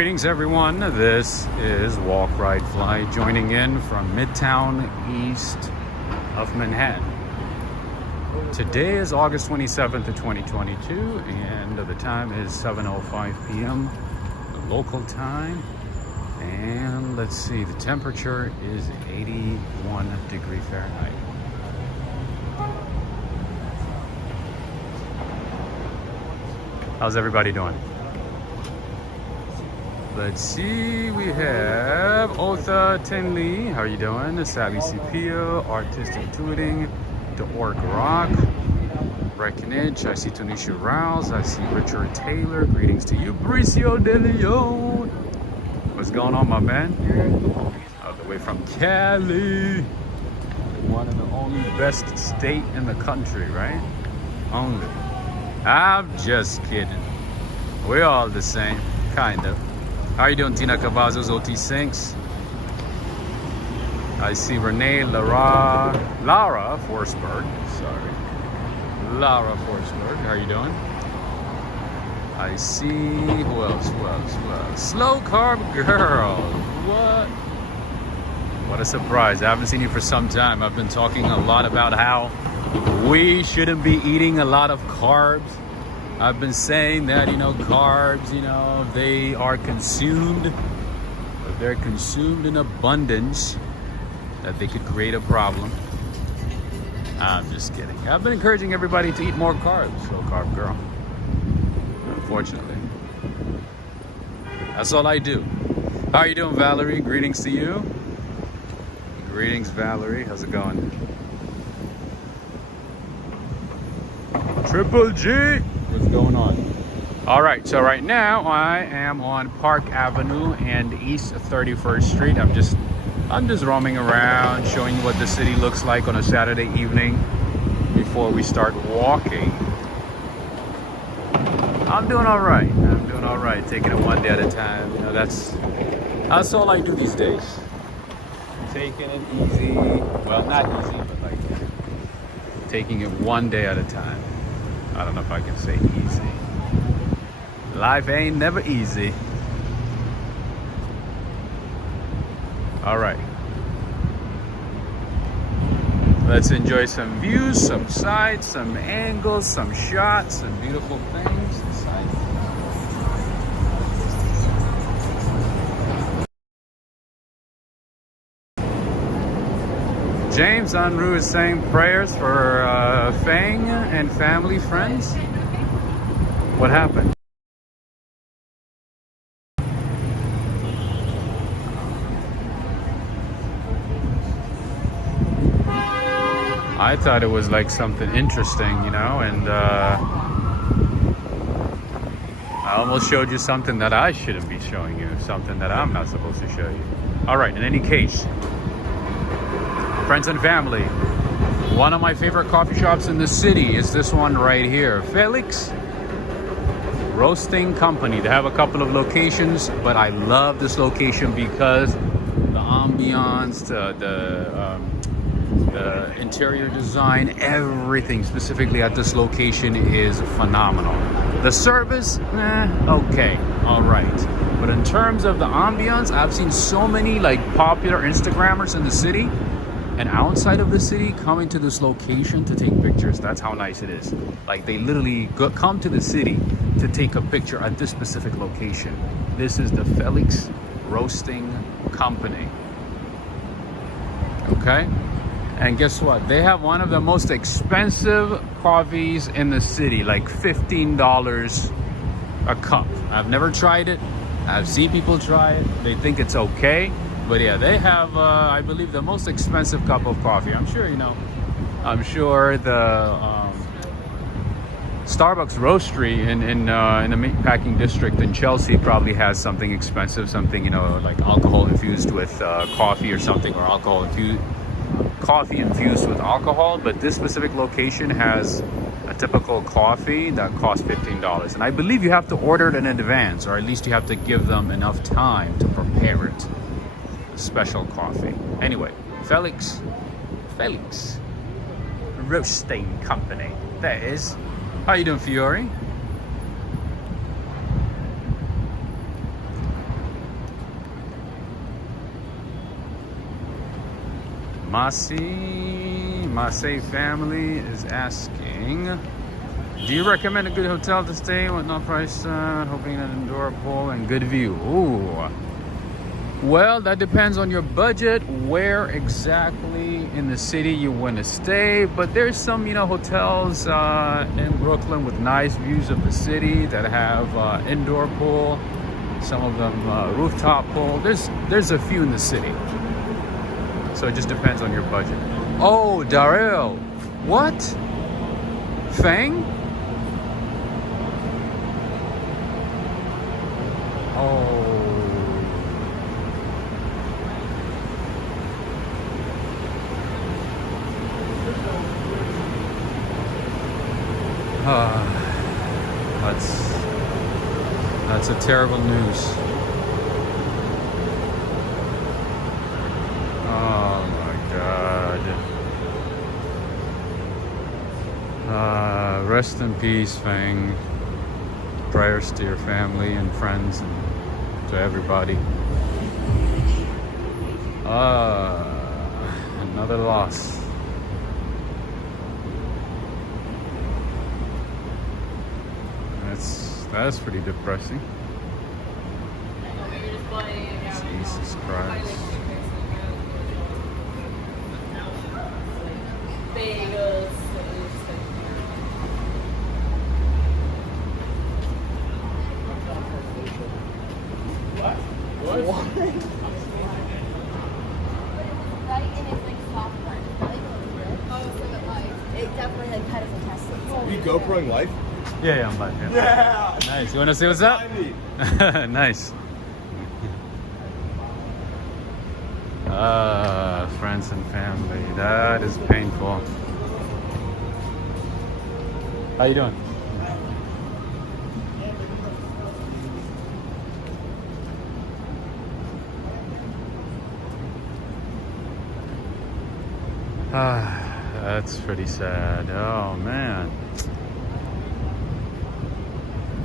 Greetings everyone, this is Walk, Ride, Fly, joining in from Midtown east of Manhattan. Today is August 27th of 2022 and the time is 7:05 p.m. local time. And let's see, the temperature is 81 degrees Fahrenheit. How's everybody doing? Let's see, we have Otha Tinley. How are you doing? Sally Cipio, Artistic Intuiting, The Orc Rock, Breckenridge. I see Tanisha Rouse. I see Richard Taylor. Greetings to you. Bricio De Leon. What's going on, my man? All the way from Cali. One of the only best state in the country, right? Only. I'm just kidding. We're all the same, kind of. How you doing, Tina Cavazos, OT Sinks? I see Renee Lara Forsberg. Sorry. Lara Forsberg. How are you doing? I see, who else? Slow Carb Girl. What a surprise. I haven't seen you for some time. I've been talking a lot about how we shouldn't be eating a lot of carbs. I've been saying that, carbs, they are consumed, if they're consumed in abundance, that they could create a problem. I'm just kidding. I've been encouraging everybody to eat more carbs, Slow Carb Girl. Unfortunately. That's all I do. How are you doing, Valerie? Greetings to you. Greetings, Valerie. How's it going? Triple G. What's going on? All right, so right now I am on Park Avenue and East 31st Street. I'm just roaming around, showing you what the city looks like on a Saturday evening before we start walking. I'm doing all right. Taking it one day at a time. That's all I do these days. Taking it easy. Well, not easy, but like taking it one day at a time. I don't know if I can say easy. Life ain't never easy. All right. Let's enjoy some views, some sights, some angles, some shots, some beautiful things. James Unruh is saying prayers for Fang and family friends. What happened? I thought it was like something interesting, and I almost showed you something that I shouldn't be showing you, something that I'm not supposed to show you. All right, in any case, friends and family, one of my favorite coffee shops in the city is this one right here, Felix Roasting Company. They have a couple of locations, but I love this location because the ambiance, the interior design, everything specifically at this location is phenomenal. The service, okay, all right. But in terms of the ambiance, I've seen so many like popular Instagrammers in the city and outside of the city coming to this location to take pictures. That's how nice it is. Like they literally come to the city to take a picture at this specific location. This is the Felix Roasting Company. Okay? And guess what? They have one of the most expensive coffees in the city, like $15 a cup. I've never tried it. I've seen people try it. They think it's okay. But yeah, they have, I believe, the most expensive cup of coffee. I'm sure the Starbucks Roastery in the meatpacking district in Chelsea probably has something expensive, something, like alcohol infused with coffee or something, or coffee infused with alcohol. But this specific location has a typical coffee that costs $15. And I believe you have to order it in advance, or at least you have to give them enough time to prepare it. Special coffee. Anyway, Felix Roasting Company. That is. How you doing, Fiore? Masi family is asking, do you recommend a good hotel to stay with no price hoping an indoor pool and good view? Ooh. Well, that depends on your budget, where exactly in the city you want to stay. But there's some, hotels in Brooklyn with nice views of the city that have indoor pool. Some of them rooftop pool. There's a few in the city. So it just depends on your budget. Oh, Darrell. What? Fang? Oh. That's a terrible news. Oh my God. Rest in peace, Fang. Prayers to your family and friends and to everybody. Another loss. That's pretty depressing. Jesus Christ. You GoProing live? Yeah, I'm live. Yeah. Nice. You want to see what's up? Nice. Friends and family. That is painful. How you doing? That's pretty sad. Oh man.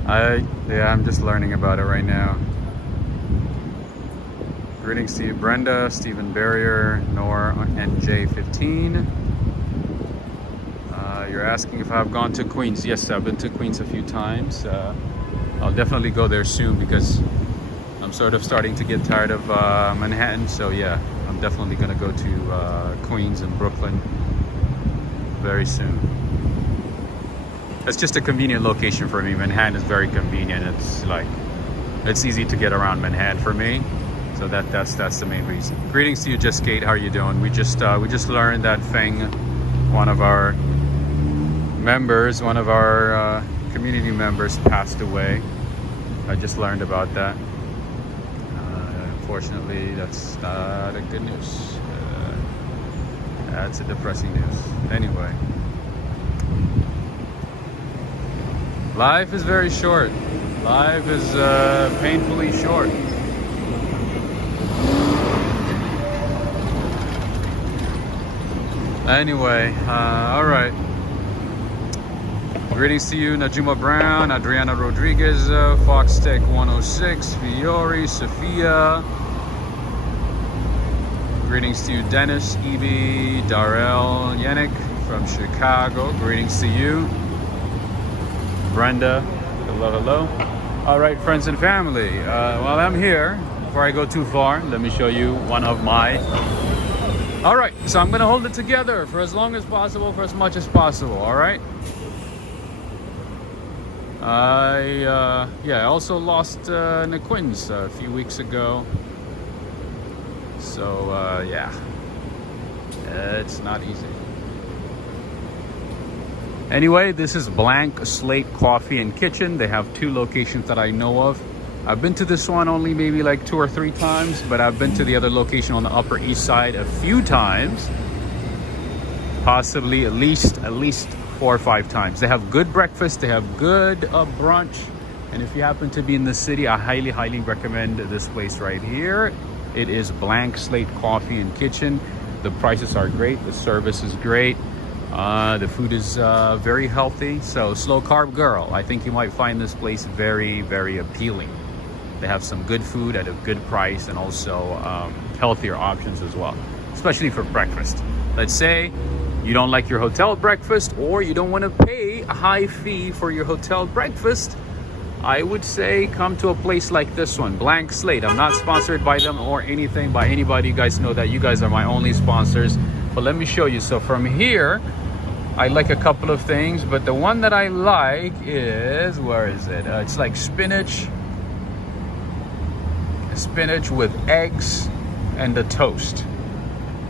I'm just learning about it right now. Greetings to you, Brenda, Stephen Barrier, Nor, NJ15. You're asking if I've gone to Queens. Yes, I've been to Queens a few times. I'll definitely go there soon because I'm sort of starting to get tired of Manhattan. So yeah, I'm definitely going to go to Queens and Brooklyn very soon. It's just a convenient location for me. Manhattan is very convenient. It's easy to get around Manhattan for me. So that's the main reason. Greetings to you, Just Kate. How are you doing? We just learned that Feng, one of our members, one of our community members, passed away. I just learned about that. Unfortunately, that's not a good news. That's a depressing news. Anyway. Life is very short. Life is painfully short. Anyway, all right. Greetings to you, Najuma Brown, Adriana Rodriguez, Fox Tech 106, Fiore, Sophia. Greetings to you, Dennis, Evie, Darrell, Yannick from Chicago. Greetings to you. Brenda, hello. All right, friends and family. While I'm here, before I go too far, let me show you one of my. All right, so I'm gonna hold it together for as long as possible, for as much as possible. All right. I also lost Naquins a few weeks ago. So it's not easy. Anyway, this is Blank Slate Coffee and Kitchen. They have 2 locations that I know of. I've been to this one only maybe like 2 or 3 times, but I've been to the other location on the Upper East Side a few times. Possibly at least 4 or 5 times. They have good breakfast, they have good brunch. And if you happen to be in the city, I highly recommend this place right here. It is Blank Slate Coffee and Kitchen. The prices are great, the service is great. The food is very healthy. So slow carb girl, I think you might find this place very appealing. They have some good food at a good price and also healthier options as well. especially for breakfast. Let's say you don't like your hotel breakfast, or you don't want to pay a high fee for your hotel breakfast. I would say come to a place like this one, Blank Slate. I'm not sponsored by them or anything by anybody. You guys know that you guys are my only sponsors. But let me show you. So from here, I like a couple of things, but the one that I like is, where is it? It's like spinach with eggs and a toast.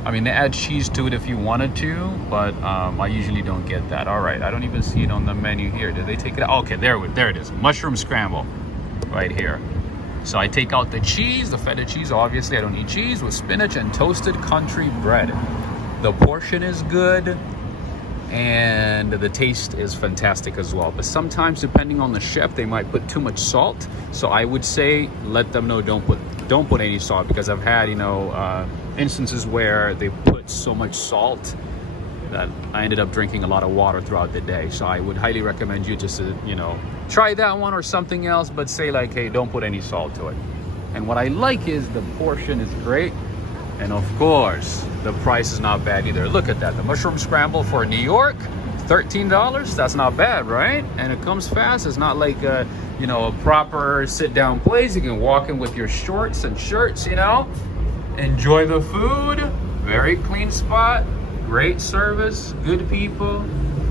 I mean, they add cheese to it if you wanted to, but I usually don't get that. All right, I don't even see it on the menu here. Did they take it out? Okay, there it is. Mushroom scramble right here. So I take out the cheese, the feta cheese. Obviously, I don't eat cheese, with spinach and toasted country bread. The portion is good, and the taste is fantastic as well. But sometimes, depending on the chef, they might put too much salt. So I would say let them know don't put any salt, because I've had, instances where they put so much salt that I ended up drinking a lot of water throughout the day. So I would highly recommend you just to, try that one or something else, but say like, hey, don't put any salt to it. And what I like is the portion is great. And of course, the price is not bad either. Look at that. The mushroom scramble for New York, $13. That's not bad, right? And it comes fast. It's not like a proper sit-down place. You can walk in with your shorts and shirts, Enjoy the food. Very clean spot. Great service. Good people.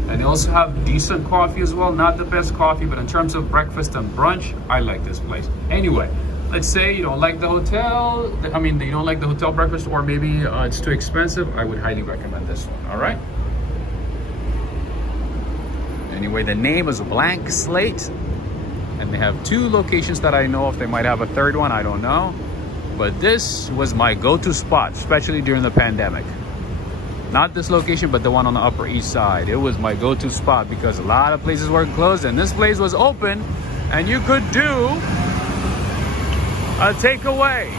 And they also have decent coffee as well. Not the best coffee, but in terms of breakfast and brunch, I like this place. Anyway, let's say you don't like the hotel. You don't like the hotel breakfast, or maybe it's too expensive. I would highly recommend this one. All right. Anyway, the name is Blank Slate, and they have 2 locations that I know of. They might have a third one, I don't know. But this was my go-to spot, especially during the pandemic. Not this location, but the one on the Upper East Side. It was my go-to spot because a lot of places were closed, and this place was open, and you could do a takeaway.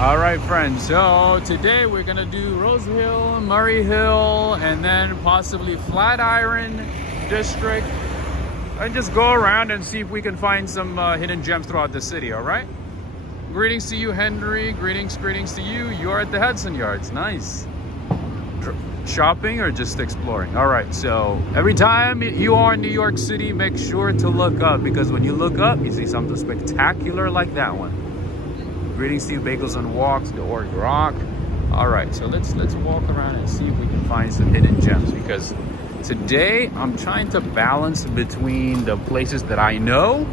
All right, friends, so today we're gonna do Rose Hill, Murray Hill, and then possibly Flatiron District, and just go around and see if we can find some hidden gems throughout the city. All right, greetings to you, Henry. Greetings to you. You're at the Hudson Yards. Nice. Shopping or just exploring? All right, so every time you are in New York City, make sure to look up, because when you look up, you see something spectacular like that one. Greetings to you, Bagels and Walks, the Org Rock. All right, so let's walk around and see if we can find some hidden gems, because today I'm trying to balance between the places that I know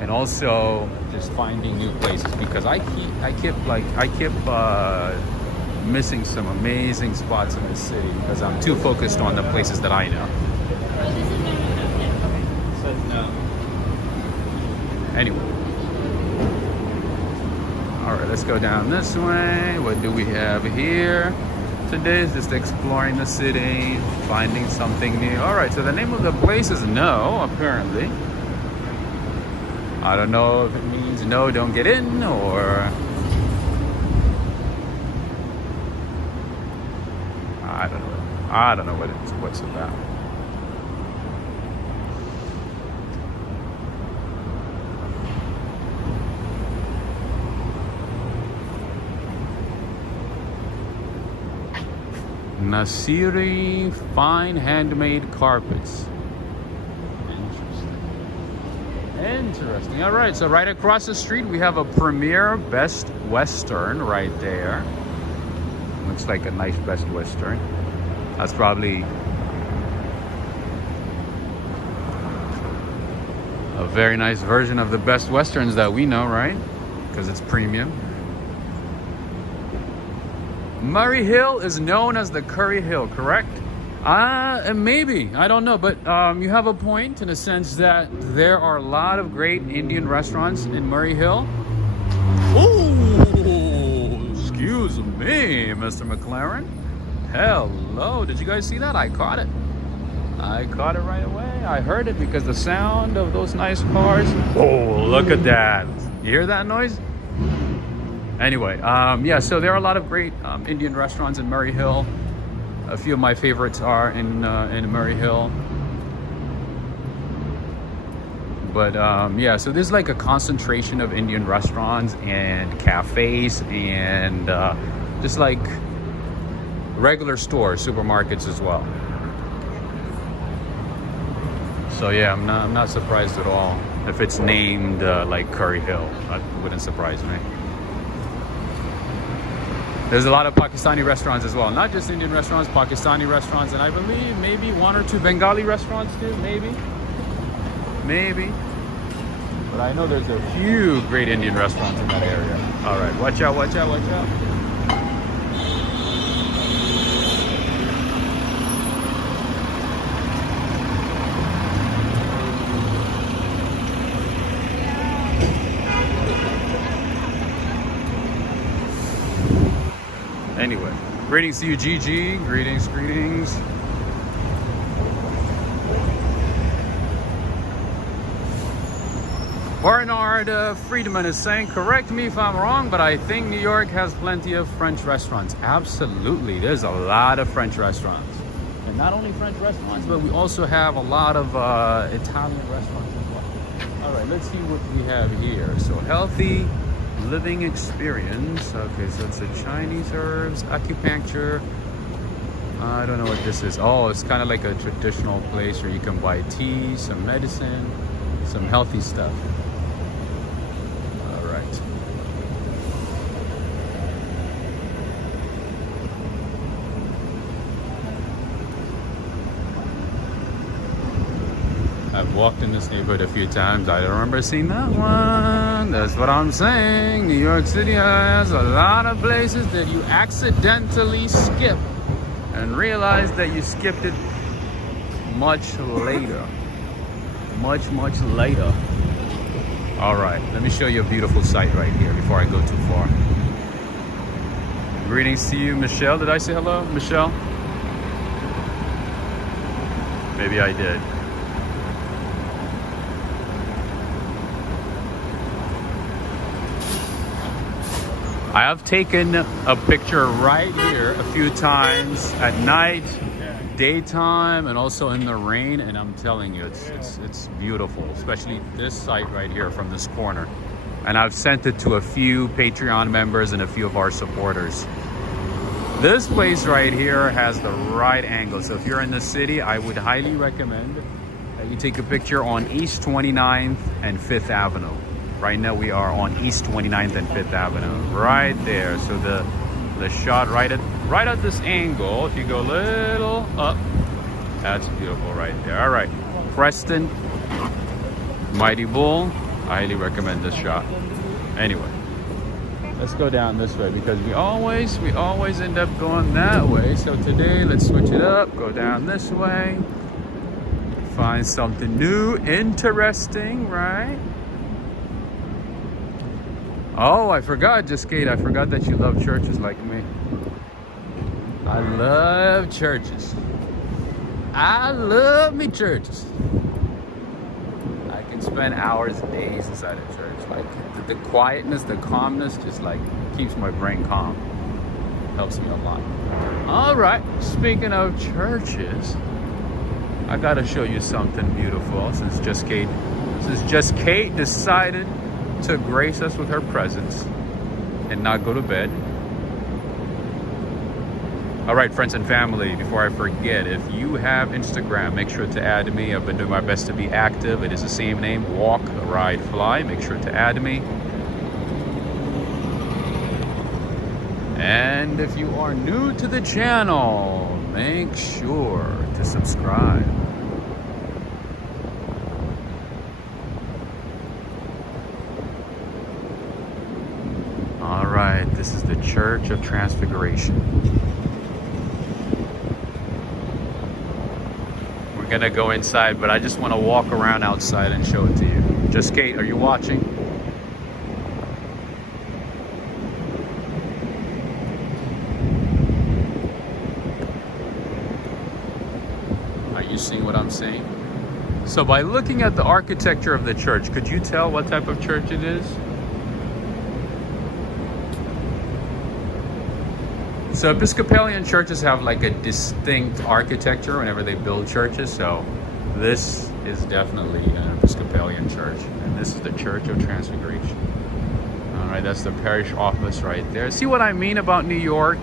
and also just finding new places, because I keep missing some amazing spots in the city because I'm too focused on the places that I know. Anyway. All right, let's go down this way. What do we have here? Today is just exploring the city, finding something new. All right, so the name of the place is No, apparently. I don't know if it means no, don't get in, or I don't know what's about. Nasiri fine handmade carpets. Interesting. All right, so right across the street we have a Premier Best Western right there. Looks like a nice Best Western. That's probably a very nice version of the Best Westerns that we know, right? Because it's premium. Murray Hill is known as the Curry Hill, correct? Maybe, I don't know, but you have a point in a sense that there are a lot of great Indian restaurants in Murray Hill. Oh, excuse me, Mr. McLaren. Hello, did you guys see that? I caught it. I caught it right away. I heard it because the sound of those nice cars. Oh, look at that. You hear that noise? Anyway, yeah, so there are a lot of great Indian restaurants in Murray Hill. A few of my favorites are in Murray Hill. But yeah, so there's like a concentration of Indian restaurants and cafes and just like regular stores, supermarkets as well. So yeah, I'm not surprised at all if it's named like Curry Hill. That wouldn't surprise me. There's a lot of Pakistani restaurants as well, not just Indian restaurants, Pakistani restaurants, and I believe maybe 1 or 2 Bengali restaurants too, maybe. But I know there's a few great Indian restaurants in that area. All right, watch out, watch out, watch out. Anyway, greetings to you, Gigi. Greetings, greetings. Bernard Friedman is saying, correct me if I'm wrong, but I think New York has plenty of French restaurants. Absolutely, there's a lot of French restaurants. And not only French restaurants, but we also have a lot of Italian restaurants as well. All right, let's see what we have here. So healthy living experience. Okay, so it's a Chinese herbs, acupuncture. I don't know what this is. Oh, it's kind of like a traditional place where you can buy tea, some medicine, some healthy stuff. All right. I've walked in this neighborhood a few times. I don't remember seeing that one. That's what I'm saying. New York City has a lot of places that you accidentally skip and realize that you skipped it much later. Much later. All right, let me show you a beautiful sight right here before I go too far. Greetings to you, Michelle. Did I say hello, Michelle? Maybe I did. I have taken a picture right here a few times at night, daytime, and also in the rain, and I'm telling you, it's beautiful, especially this site right here from this corner. And I've sent it to a few Patreon members and a few of our supporters. This place right here has the right angle, so if you're in the city, I would highly recommend that you take a picture on East 29th and 5th Avenue. Right now we are on East 29th and 5th Avenue, right there. So the shot right at this angle, if you go a little up, that's beautiful right there. All right, Preston, Mighty Bull, I highly recommend this shot. Anyway, let's go down this way because we always end up going that way. So today, let's switch it up, go down this way, find something new, interesting, right? Oh, I forgot, just Kate, I forgot that you love churches like me. I love churches. I love me churches. I can spend hours, days inside a church. Like the quietness, the calmness just like keeps my brain calm. Helps me a lot. All right, speaking of churches, I gotta show you something beautiful since just Kate decided to grace us with her presence and not go to bed. All right, friends and family, before I forget, if you have Instagram, make sure to add me. I've been doing my best to be active. It is the same name, Walk, Ride, Fly. Make sure to add me. And if you are new to the channel, make sure to subscribe. All right, this is the Church of Transfiguration. We're gonna go inside, but I just want to walk around outside and show it to you. Just Kate, are you watching? Are you seeing what I'm saying? So by looking at the architecture of the church, could you tell what type of church it is? So Episcopalian churches have like a distinct architecture whenever they build churches. So this is definitely an Episcopalian church. And this is the Church of Transfiguration. All right, that's the parish office right there. See what I mean about New York?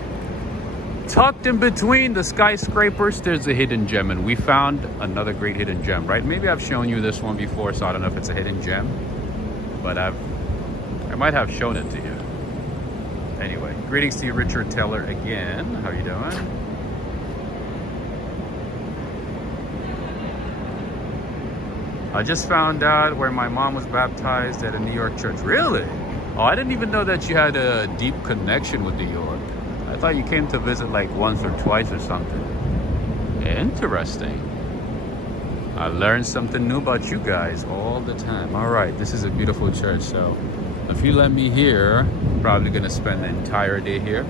Tucked in between the skyscrapers, there's a hidden gem. And we found another great hidden gem, right? Maybe I've shown you this one before, so I don't know if it's a hidden gem. But I might have shown it to you. Anyway, greetings to you, Richard Taylor, again. How are you doing? I just found out where my mom was baptized at a New York church. Really? Oh, I didn't even know that you had a deep connection with New York. I thought you came to visit like once or twice or something. Interesting. I learn something new about you guys all the time. All right, this is a beautiful church. So if you let me here, I'm probably gonna spend the entire day here.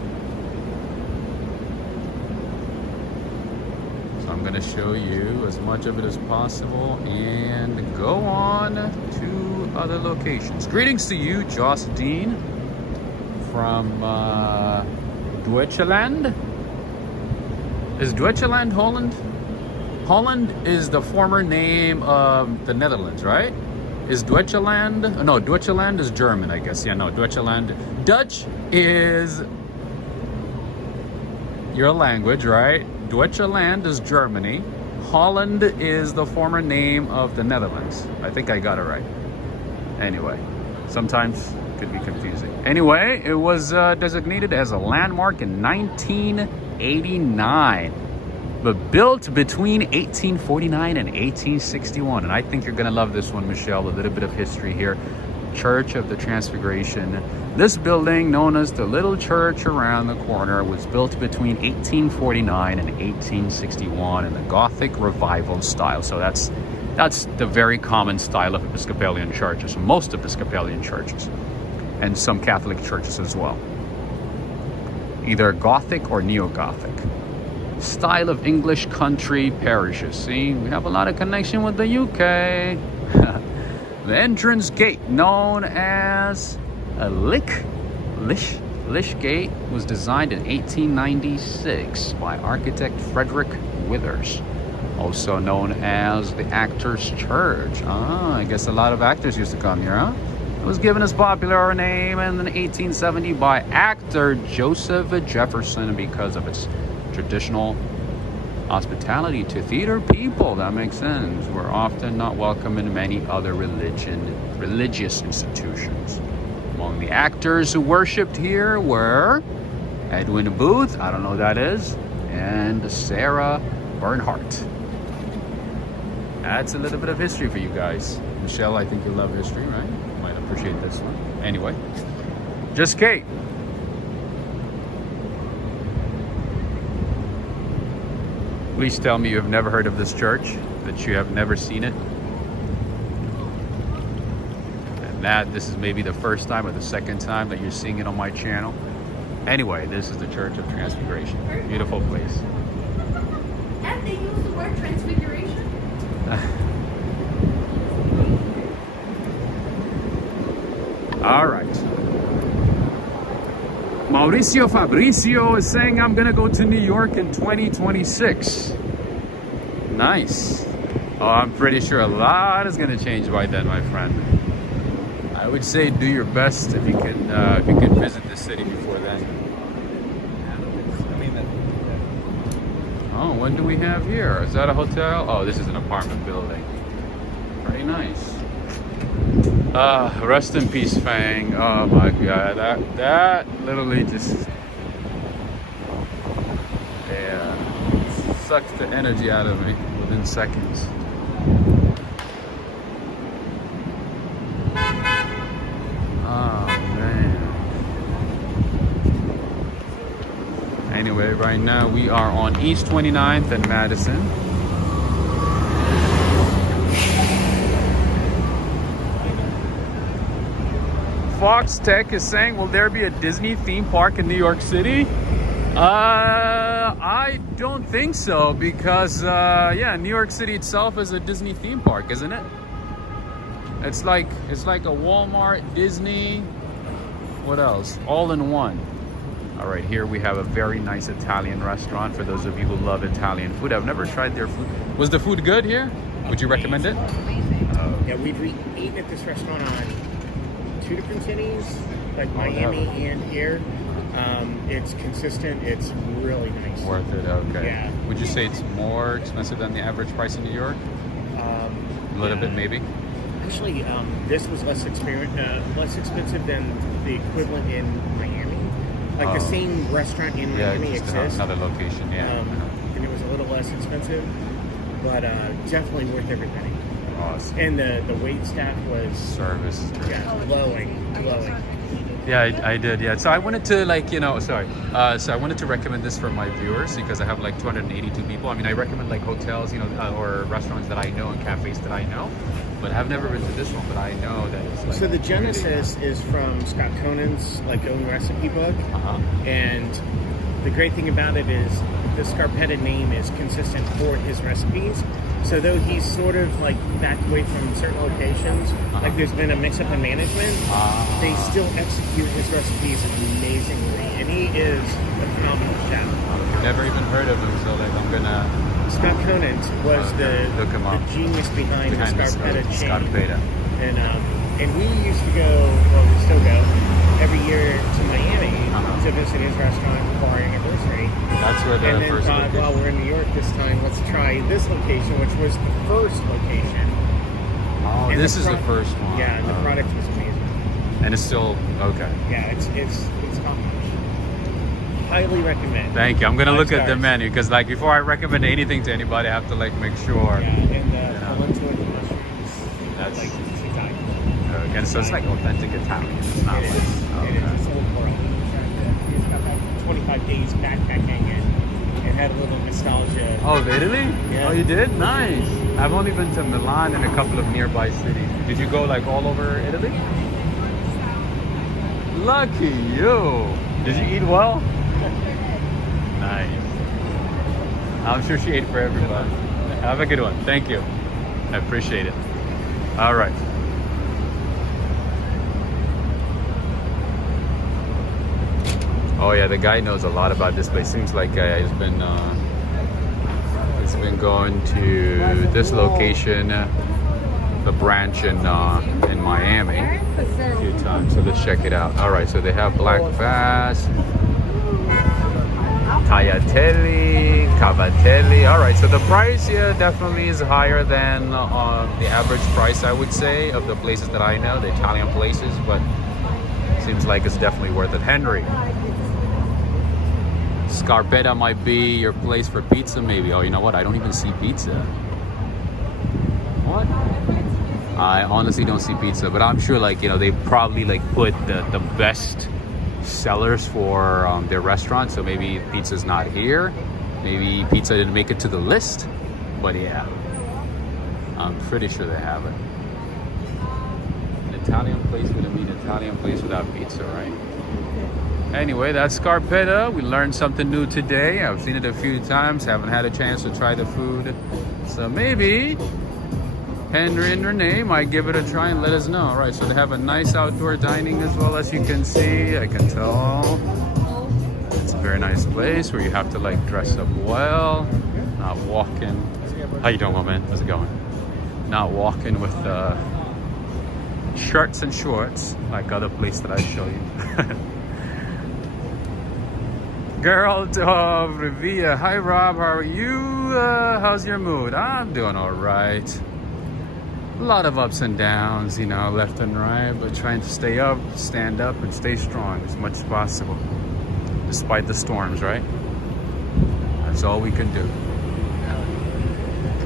I'm going to show you as much of it as possible and go on to other locations. Greetings to you, Joss Dean from Deutschland. Is Deutschland Holland? Holland is the former name of the Netherlands, right? Is Deutschland? No, Deutschland is German, I guess. Yeah, no, Deutschland. Dutch is your language, right? Deutschland is Germany. Holland is the former name of the Netherlands. I think I got it right. Anyway, sometimes it could be confusing. Anyway, it was designated as a landmark in 1989, but built between 1849 and 1861. And I think you're gonna love this one, Michelle. A little bit of history here. Church of the Transfiguration. This building, known as the Little Church around the corner, was built between 1849 and 1861 in the Gothic Revival style. So that's the very common style of Episcopalian churches, most Episcopalian churches, and some Catholic churches as well. Either Gothic or Neo-Gothic. Style of English country parishes. See, we have a lot of connection with the UK. The entrance gate, known as a Lish Gate, was designed in 1896 by architect Frederick Withers, also known as the Actors Church. I guess a lot of actors used to come here, huh? It was given its popular name in 1870 by actor Joseph Jefferson because of its traditional hospitality to theater people. That makes sense. We're often not welcome in many other religious institutions. Among the actors who worshipped here were Edwin Booth, I don't know who that is, and Sarah Bernhardt. That's a little bit of history for you guys. Michelle, I think you love history, right? You might appreciate this one. Anyway, just Kate. Please tell me you have never heard of this church, that you have never seen it. And that this is maybe the first time or the second time that you're seeing it on my channel. Anyway, this is the Church of Transfiguration. Beautiful place. And they use the word transfiguration? All right. Mauricio Fabricio is saying I'm gonna go to New York in 2026. Nice. Oh, I'm pretty sure a lot is gonna change by then, my friend. I would say do your best if you can visit the city before then. Oh, what do we have here? Is that a hotel? Oh, this is an apartment building. Very nice. Rest in peace, Fang. Oh my god, that literally just, yeah, sucks the energy out of me within seconds. Oh man. Anyway, right now we are on East 29th and Madison. Fox Tech is saying, will there be a Disney theme park in New York City? I don't think so, because yeah, New York City itself is a Disney theme park, isn't it? It's like a Walmart, Disney, what else? All in one. All right, here we have a very nice Italian restaurant for those of you who love Italian food. I've never tried their food. Was the food good here? Would you recommend it? Yeah, we've eaten at this restaurant on 2 different cities, like Miami and here. It's consistent. It's really nice. Worth it. Okay. Yeah. Would you say it's more expensive than the average price in New York? A little bit, maybe. Actually, this was less expensive than the equivalent in Miami. Like the same restaurant in Miami exists. Another location. Yeah. And it was a little less expensive, but definitely worth every penny. Awesome. And the wait staff was Service. glowing. Yeah, I did. Yeah. So I wanted to so I wanted to recommend this for my viewers because I have like 282 people. I mean, I recommend like hotels, or restaurants that I know and cafes that I know, but I've never been to this one. But I know that it's like. So the genesis is from Scott Conan's own recipe book, and the great thing about it is the Scarpetta name is consistent for his recipes. So though he's sort of backed away from certain locations, like there's been a mix-up in management, they still execute his recipes amazingly, and he is a phenomenal chef. Never even heard of him, so I'm gonna. Scott Conan was the genius behind the Scarpetta chain. Scarpetta. And we used to go, well, we still go, every year to Miami to visit his restaurant for our anniversary. That's where the first thought, well, we're in New York this time, let's try this location, which was the first location. Oh, and this is the first one. Yeah, and the product was amazing. And it's still okay. Yeah, it's top notch. Highly recommend. Thank you. I'm gonna 5 look at the stars. menu because before I recommend anything to anybody, I have to make sure. Yeah, and the lento and the mushrooms. That's Italian. Okay, so it's like authentic Italian. It's not It is. It's a little more. He's got about 25 days backpacking and had a little nostalgia. Oh, Italy? Yeah. Oh, you did? Nice. I've only been to Milan and a couple of nearby cities. Did you go all over Italy? Lucky you. Did you eat well? Nice. I'm sure she ate for everybody. Have a good one. Thank you. I appreciate it. All right. Oh yeah, the guy knows a lot about this place. Seems like he's been going to this location, the branch in Miami, a few times. So let's check it out. All right, so they have black bass, tagliatelle, cavatelli. All right, so the price here definitely is higher than the average price, I would say, of the places that I know, the Italian places, but seems like it's definitely worth it. Henry, Scarpetta might be your place for pizza, maybe. Oh, you know what? I don't even see pizza. What? I honestly don't see pizza, but I'm sure they probably put the best sellers for their restaurant, so maybe pizza's not here, maybe pizza didn't make it to the list, but yeah, I'm pretty sure they have it. An Italian place wouldn't mean Italian place without pizza, right? Anyway, that's Scarpetta. We learned something new today. I've seen it a few times, haven't had a chance to try the food, so maybe Henry and Renee might give it a try and let us know. All right, so they have a nice outdoor dining as well, as you can see. I can tell it's a very nice place where you have to dress up well, not walking. How you doing, my man? How's it going? Not walking with shirts and shorts like other place that I show you. Girl of Revilla. Hi, Rob. How are you? How's your mood? I'm doing all right. A lot of ups and downs, left and right, but trying to stay up, stand up, and stay strong as much as possible, despite the storms, right? That's all we can do.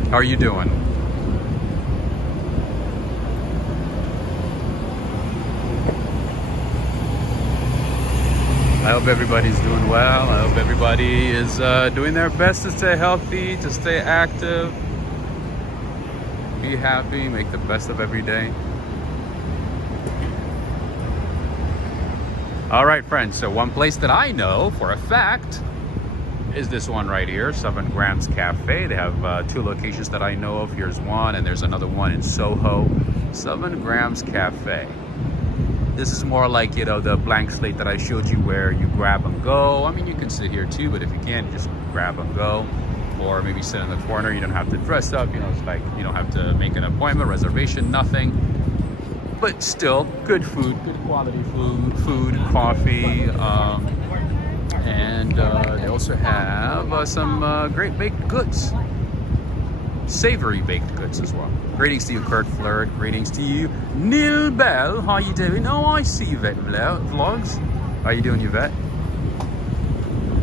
How are you doing? I hope everybody's doing well. I hope everybody is doing their best to stay healthy, to stay active. Be happy, make the best of every day. All right, friends, so one place that I know for a fact is this one right here, 7 Grams Cafe. They have 2 locations that I know of. Here's one, and there's another one in Soho. 7 Grams Cafe. This is more like, the blank slate that I showed you where you grab and go. I mean, you can sit here too, but if you can't, just grab and go. or maybe sit in the corner. You don't have to dress up, you know, it's like you don't have to make an appointment, reservation, nothing. But still, good food, good quality food, coffee, and they also have some great baked goods. Savory baked goods as well. Greetings to you, Kurt Flirt. Greetings to you, Neil Bell. How you doing? Oh, I see Yvette vlogs. How you doing, Yvette?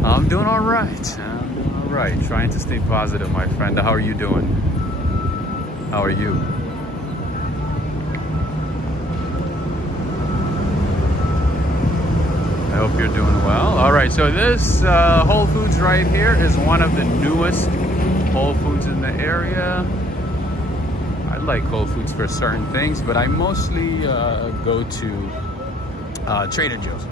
I'm doing all right. I'm doing all right. Trying to stay positive, my friend. How are you doing? How are you? I hope you're doing well. All right, so this Whole Foods right here is one of the newest Whole Foods in the area. I like Whole Foods for certain things, but I mostly go to Trader Joe's.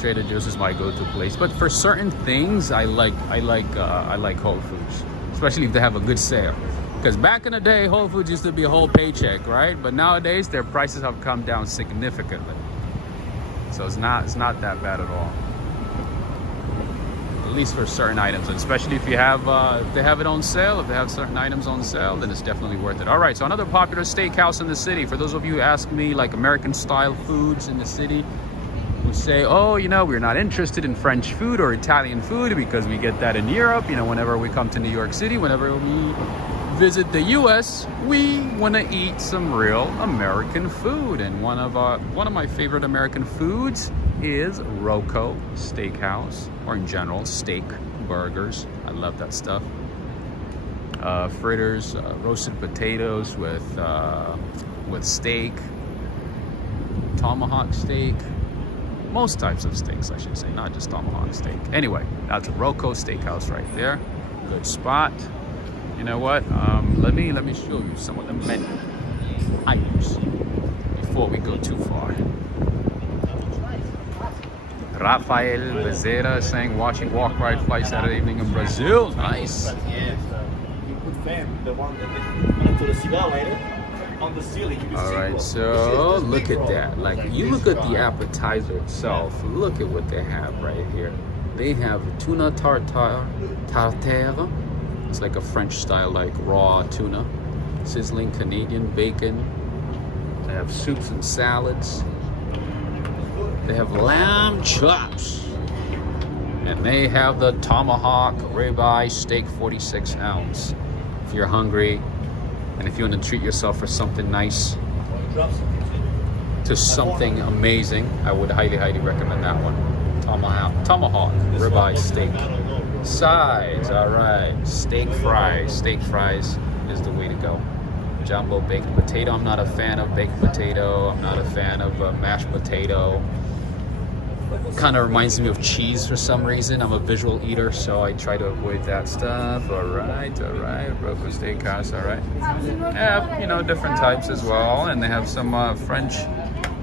Trader Joe's is my go-to place, but for certain things, I like Whole Foods, especially if they have a good sale. Because back in the day, Whole Foods used to be a whole paycheck, right? But nowadays, their prices have come down significantly, so it's not that bad at all. At least for certain items, and especially if you have if they have it on sale, if they have certain items on sale, then it's definitely worth it. All right, so another popular steakhouse in the city. For those of you who ask me, like American style foods in the city, who say, oh, you know, we're not interested in French food or Italian food because we get that in Europe. You know, whenever we come to New York City, whenever we visit the U.S., we want to eat some real American food. And one of my favorite American foods is Broco Steakhouse, or in general, steak burgers. I love that stuff. Fritters, roasted potatoes with steak, tomahawk steak, most types of steaks, I should say, not just tomahawk steak. Anyway, that's a Broco Steakhouse right there. Good spot. You know what? Let me show you some of the menu items before we go too far. Rafael Bezerra saying watching walk ride flight Saturday evening in Brazil. Nice. All right, so look at that. Like, you look at the appetizer itself. Look at what they have right here. They have tuna tartare. It's like a French style, like raw tuna. Sizzling Canadian bacon. They have soups and salads. They have lamb chops. And they have the tomahawk ribeye steak 46 ounce. If you're hungry and if you want to treat yourself for something nice, to something amazing, I would highly recommend that one. Tomahawk ribeye steak. Sides, all right. Steak fries is the way to go. Jumbo baked potato. I'm not a fan of baked potato. I'm not a fan of mashed potato. Kind of reminds me of cheese for some reason. I'm a visual eater, so I try to avoid that stuff. All right. Broco Steakhouse, all right. Yeah, you know, different types as well, and they have some French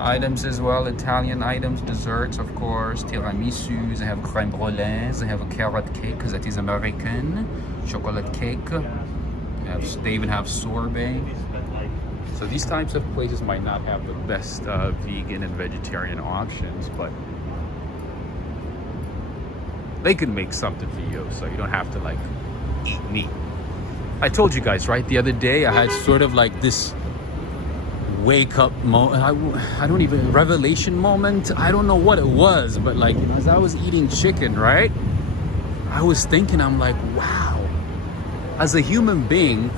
items as well, Italian items, desserts, of course, tiramisu. They have crème brûlée. They have a carrot cake because that is American. Chocolate cake. They even have sorbet. So these types of places might not have the best vegan and vegetarian options, but they can make something for you, so you don't have to like eat meat. I told you guys, right, the other day I had sort of like this wake up moment. I don't even, revelation moment. I don't know what it was, but like, you know, as I was eating chicken, right, I was thinking, I'm like, wow, as a human being,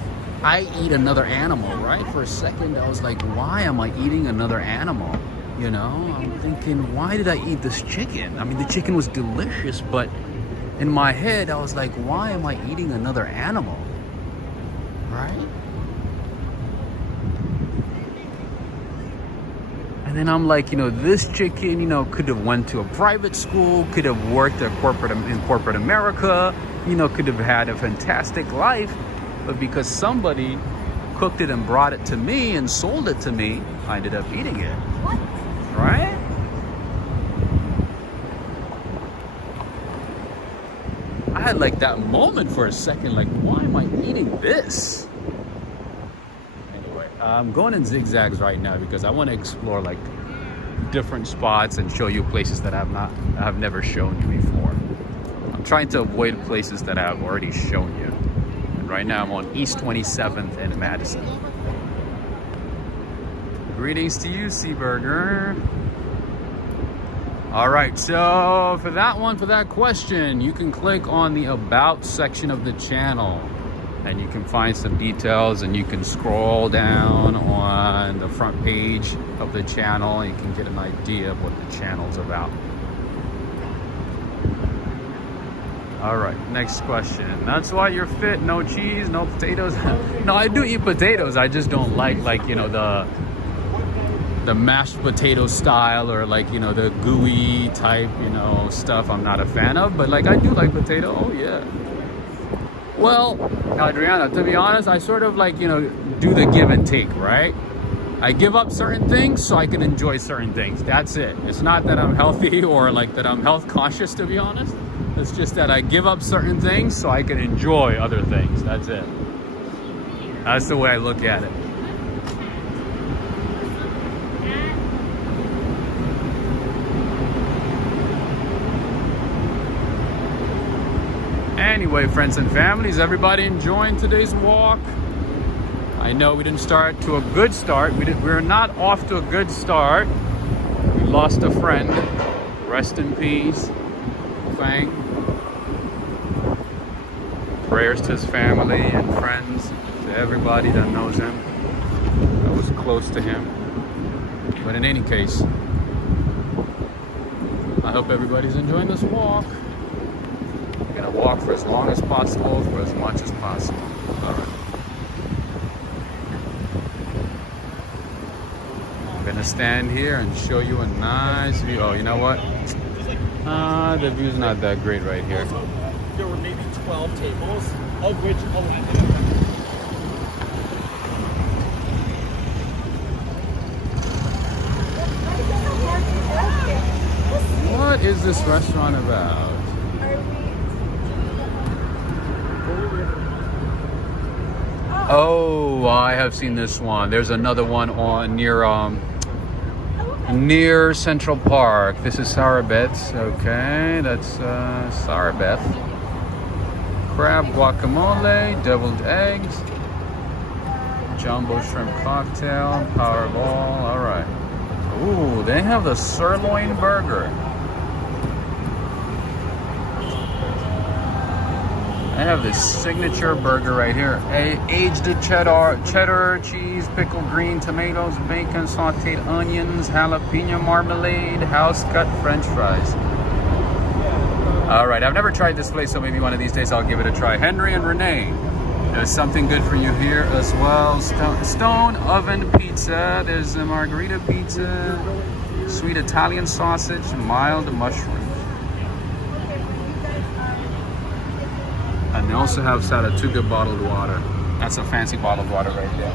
I eat another animal, right? For a second, I was like, why am I eating another animal? You know, I'm thinking, why did I eat this chicken? I mean, the chicken was delicious, but in my head, I was like, why am I eating another animal? Right? And then I'm like, you know, this chicken, you know, could have went to a private school, could have worked in corporate America, you know, could have had a fantastic life. But because somebody cooked it and brought it to me and sold it to me, I ended up eating it. What? Right? I had like that moment for a second, like, why am I eating this? Anyway, I'm going in zigzags right now because I want to explore like different spots and show you places that I've never shown you before. I'm trying to avoid places that I've already shown you. And right now I'm on East 27th and Madison. Greetings to you, Seaburger. All right, so for that question, you can click on the About section of the channel and you can find some details, and you can scroll down on the front page of the channel and you can get an idea of what the channel's about. All right, next question. That's why you're fit, no cheese, no potatoes. No, I do eat potatoes. I just don't like, you know, the mashed potato style, or like, you know, the gooey type, you know, stuff I'm not a fan of. But like, I do like potato. Oh yeah. Well, Adriana, to be honest, I sort of like, you know, do the give and take, right? I give up certain things so I can enjoy certain things. That's it. It's not that I'm healthy or like that I'm health conscious, to be honest. It's just that I give up certain things so I can enjoy other things. That's it. That's the way I look at it. Anyway, friends and families, everybody enjoying today's walk? I know we didn't start to a good start. We're not off to a good start. We lost a friend. Rest in peace, Fang. Prayers to his family and friends, to everybody that knows him, that was close to him. But in any case, I hope everybody's enjoying this walk. We're gonna walk for as long as possible, for as much as possible. All right. I'm gonna stand here and show you a nice view. Oh, you know what? The view's not that great right here. There were maybe 12 tables, of which 11. What is this restaurant about? Oh, I have seen this one. There's another one on near Central Park. This is Sarabeth's. Okay, that's Sarabeth. Crab guacamole, deviled eggs, jumbo shrimp cocktail, Powerball. All right. Ooh, they have the sirloin burger. I have this signature burger right here. Aged cheddar, cheese, pickled green tomatoes, bacon, sauteed onions, jalapeno marmalade, house cut French fries. All right, I've never tried this place, so maybe one of these days I'll give it a try. Henry and Renee, there's something good for you here as well. Stone oven pizza. There's a margarita pizza, sweet Italian sausage, mild mushroom. And they also have Saratoga bottled water. That's a fancy bottled water right there.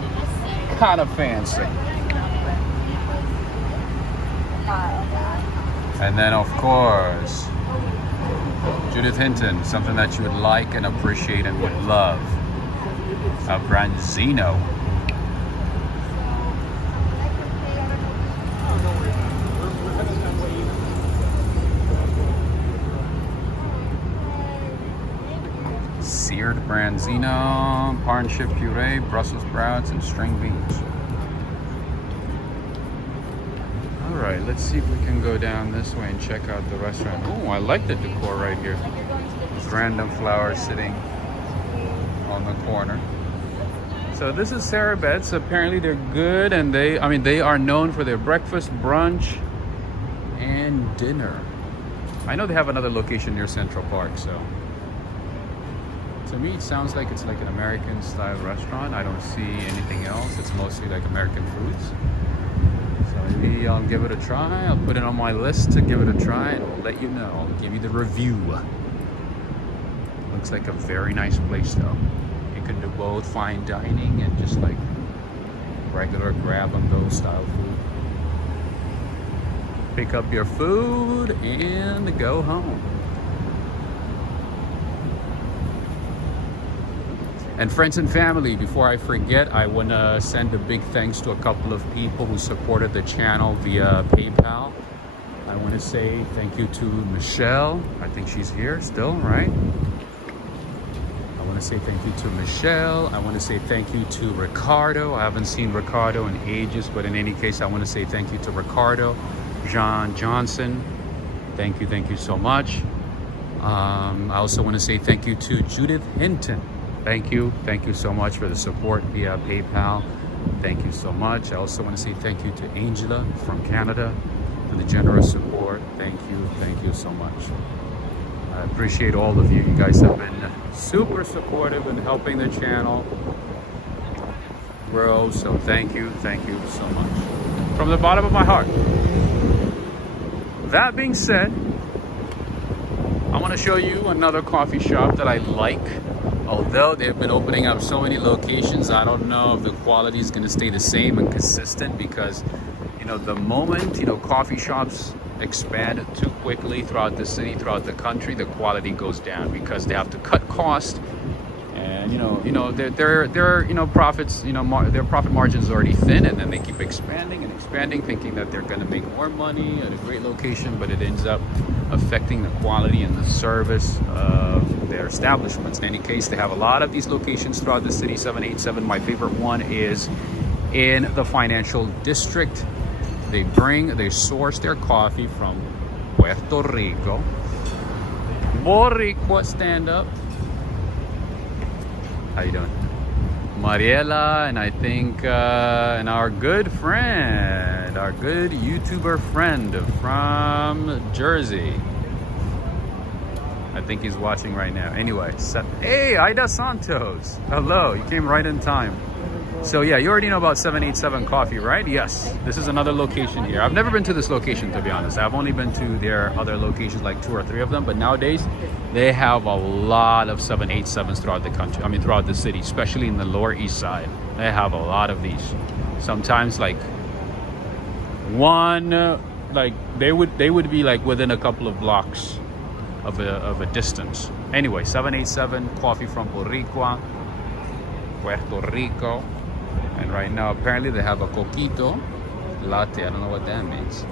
Kind of fancy. And then, of course, Judith Hinton, something that you would like and appreciate and would love. A branzino. Seared branzino, partnership puree, Brussels sprouts, and string beans. All right, let's see if we can go down this way and check out the restaurant. Oh, I like the decor right here. There's random flowers sitting on the corner. So this is Sarabeth's. Apparently they're good, and they are known for their breakfast, brunch, and dinner. I know they have another location near Central Park, so. To me, it sounds like it's like an American style restaurant. I don't see anything else. It's mostly like American foods. So maybe I'll give it a try. I'll put it on my list to give it a try, and I'll let you know. I'll give you the review. Looks like a very nice place though. You can do both fine dining and just like regular grab and go style food. Pick up your food and go home. And friends and family, before I forget, I want to send a big thanks to a couple of people who supported the channel via PayPal. I want to say thank you to Michelle. I think she's here still, right? I want to say thank you to Michelle. I want to say thank you to Ricardo. I haven't seen Ricardo in ages, but in any case, I want to say thank you to Ricardo. John Johnson, thank you so much. I also want to say thank you to Judith Hinton. Thank you so much for the support via PayPal. Thank you so much. I also want to say thank you to Angela from Canada for the generous support. Thank you so much. I appreciate all of you. You guys have been super supportive in helping the channel grow. So thank you so much. From the bottom of my heart. That being said, I want to show you another coffee shop that I like. Although they've been opening up so many locations, I don't know if the quality is going to stay the same and consistent, because, you know, the moment, you know, coffee shops expand too quickly throughout the city, throughout the country, the quality goes down because they have to cut cost. And their you know, profits, you know, their profit margins are already thin, and then they keep expanding and expanding, thinking that they're going to make more money at a great location, but it ends up affecting the quality and the service of their establishments. In any case, they have a lot of these locations throughout the city. 787, my favorite one, is in the financial district. They source their coffee from Puerto Rico. Boricua, stand up. How you doing? Mariela, and I think and our good friend, our good YouTuber friend from Jersey. I think he's watching right now. Anyway, hey, Ida Santos. Hello, you came right in time. So yeah, you already know about 787 Coffee, right? Yes, this is another location here. I've never been to this location, to be honest. I've only been to their other locations, like 2 or 3 of them. But nowadays, they have a lot of 787s throughout the country. I mean, throughout the city, especially in the Lower East Side. They have a lot of these. Sometimes like one, like they would be like within a couple of blocks of a distance. Anyway, 787 Coffee from Boricua, Puerto Rico. And right now, apparently, they have a coquito latte. I don't know what that means.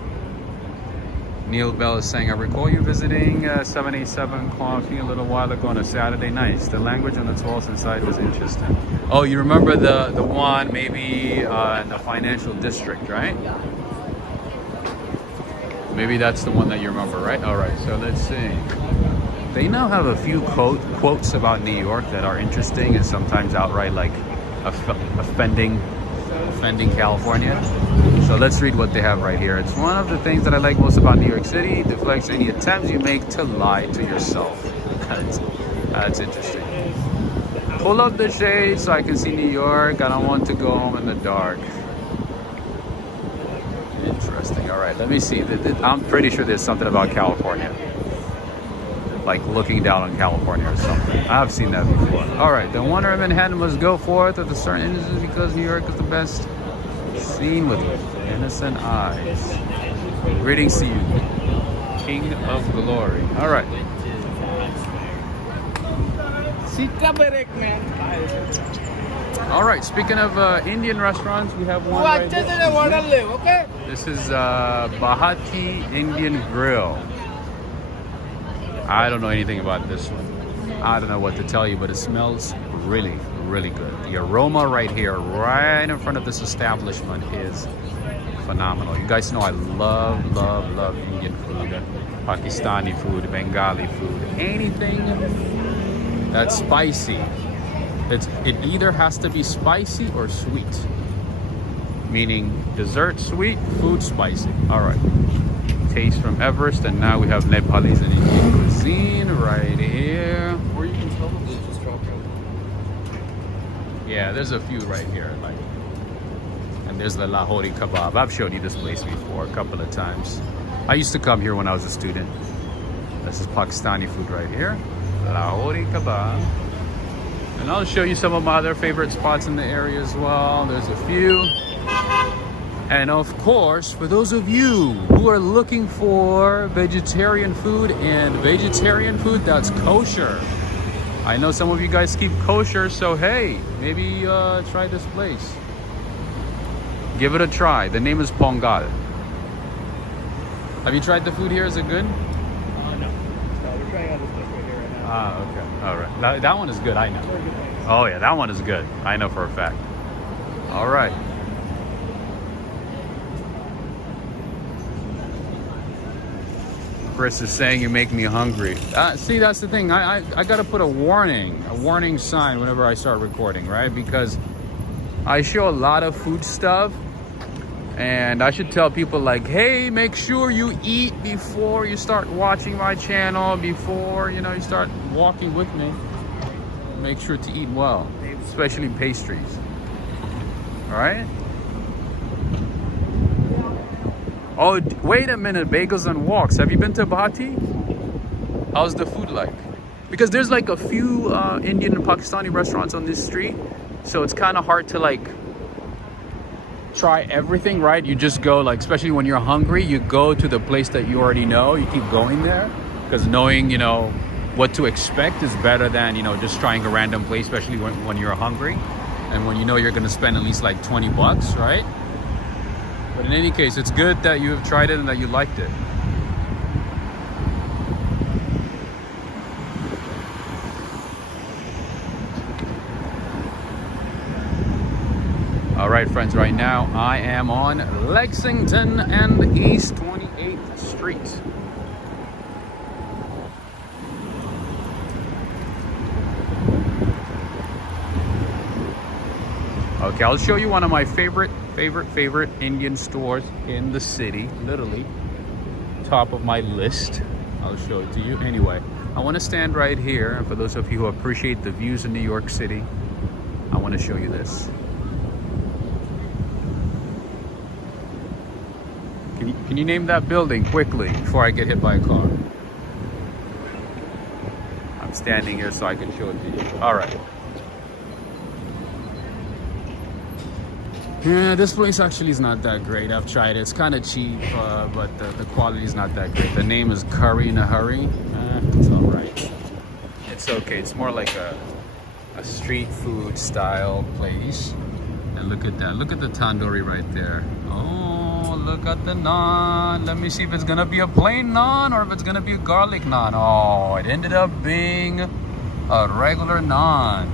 Neil Bell is saying, I recall you visiting 787 Coffee a little while ago on a Saturday night. The language on the walls inside was interesting. Oh, you remember the one maybe in the financial district, right? Maybe that's the one that you remember, right? All right, so let's see. They now have a few quotes about New York that are interesting and sometimes outright like offending California. So let's read what they have right here. It's one of the things that I like most about New York City. Deflects any attempts you make to lie to yourself. That's interesting. Pull up the shade so I can see New York. I don't want to go home in the dark. Interesting. All right, let me see. I'm pretty sure there's something about California, like looking down on California or something. I've seen that before. All right, the wonder of Manhattan must go forth with a certain innocence because New York is the best, seen with innocent eyes. Greetings to you, King of Glory. All right. All right, speaking of Indian restaurants, we have one right here. This is Bahati Indian Grill. I don't know anything about this one. I don't know what to tell you, but it smells really, really good. The aroma right here, right in front of this establishment is phenomenal. You guys know I love Indian food, Pakistani food, Bengali food, anything that's spicy. It either has to be spicy or sweet, meaning dessert sweet, food spicy. All right. Taste from Everest, and now we have Nepalese and Indian cuisine right here. Or you can probably just drop them. Yeah, there's a few right here, like, and there's the Lahore Kebab. I've showed you this place before a couple of times. I used to come here when I was a student. This is Pakistani food right here, Lahore Kebab. And I'll show you some of my other favorite spots in the area as well. There's a few. And of course, for those of you who are looking for vegetarian food and vegetarian food that's kosher. I know some of you guys keep kosher, so hey, maybe try this place. Give it a try. The name is Pongal. Have you tried the food here? Is it good? No. So we're trying out this place right here right now. Ah, okay. All right. That one is good, I know. Oh, yeah, that one is good. I know for a fact. All right. Chris is saying you make me hungry. See, that's the thing. I got to put a warning sign whenever I start recording, right? Because I show a lot of food stuff. And I should tell people like, hey, make sure you eat before you start watching my channel, before, you know, you start walking with me. Make sure to eat well, especially pastries. All right? Oh, wait a minute, bagels and walks. Have you been to Bahati? How's the food like? Because there's like a few Indian and Pakistani restaurants on this street. So it's kind of hard to like try everything, right? You just go like, especially when you're hungry, you go to the place that you already know. You keep going there because knowing, you know, what to expect is better than, you know, just trying a random place, especially when you're hungry and when you know you're going to spend at least like 20 bucks, right? But in any case, it's good that you have tried it and that you liked it. All right, friends, right now I am on Lexington and East 28th Street. Okay, I'll show you one of my favorite Indian stores in the city. Literally, top of my list. I'll show it to you. Anyway, I want to stand right here. And for those of you who appreciate the views in New York City, I want to show you this. Can you name that building quickly before I get hit by a car? I'm standing here so I can show it to you. All right. Yeah, this place actually is not that great. I've tried it. It's kind of cheap, but the quality is not that great. The name is Curry in a Hurry. It's all right. It's okay. It's more like a street food style place. And look at that. Look at the tandoori right there. Oh, look at the naan. Let me see if it's going to be a plain naan or if it's going to be a garlic naan. Oh, it ended up being a regular naan.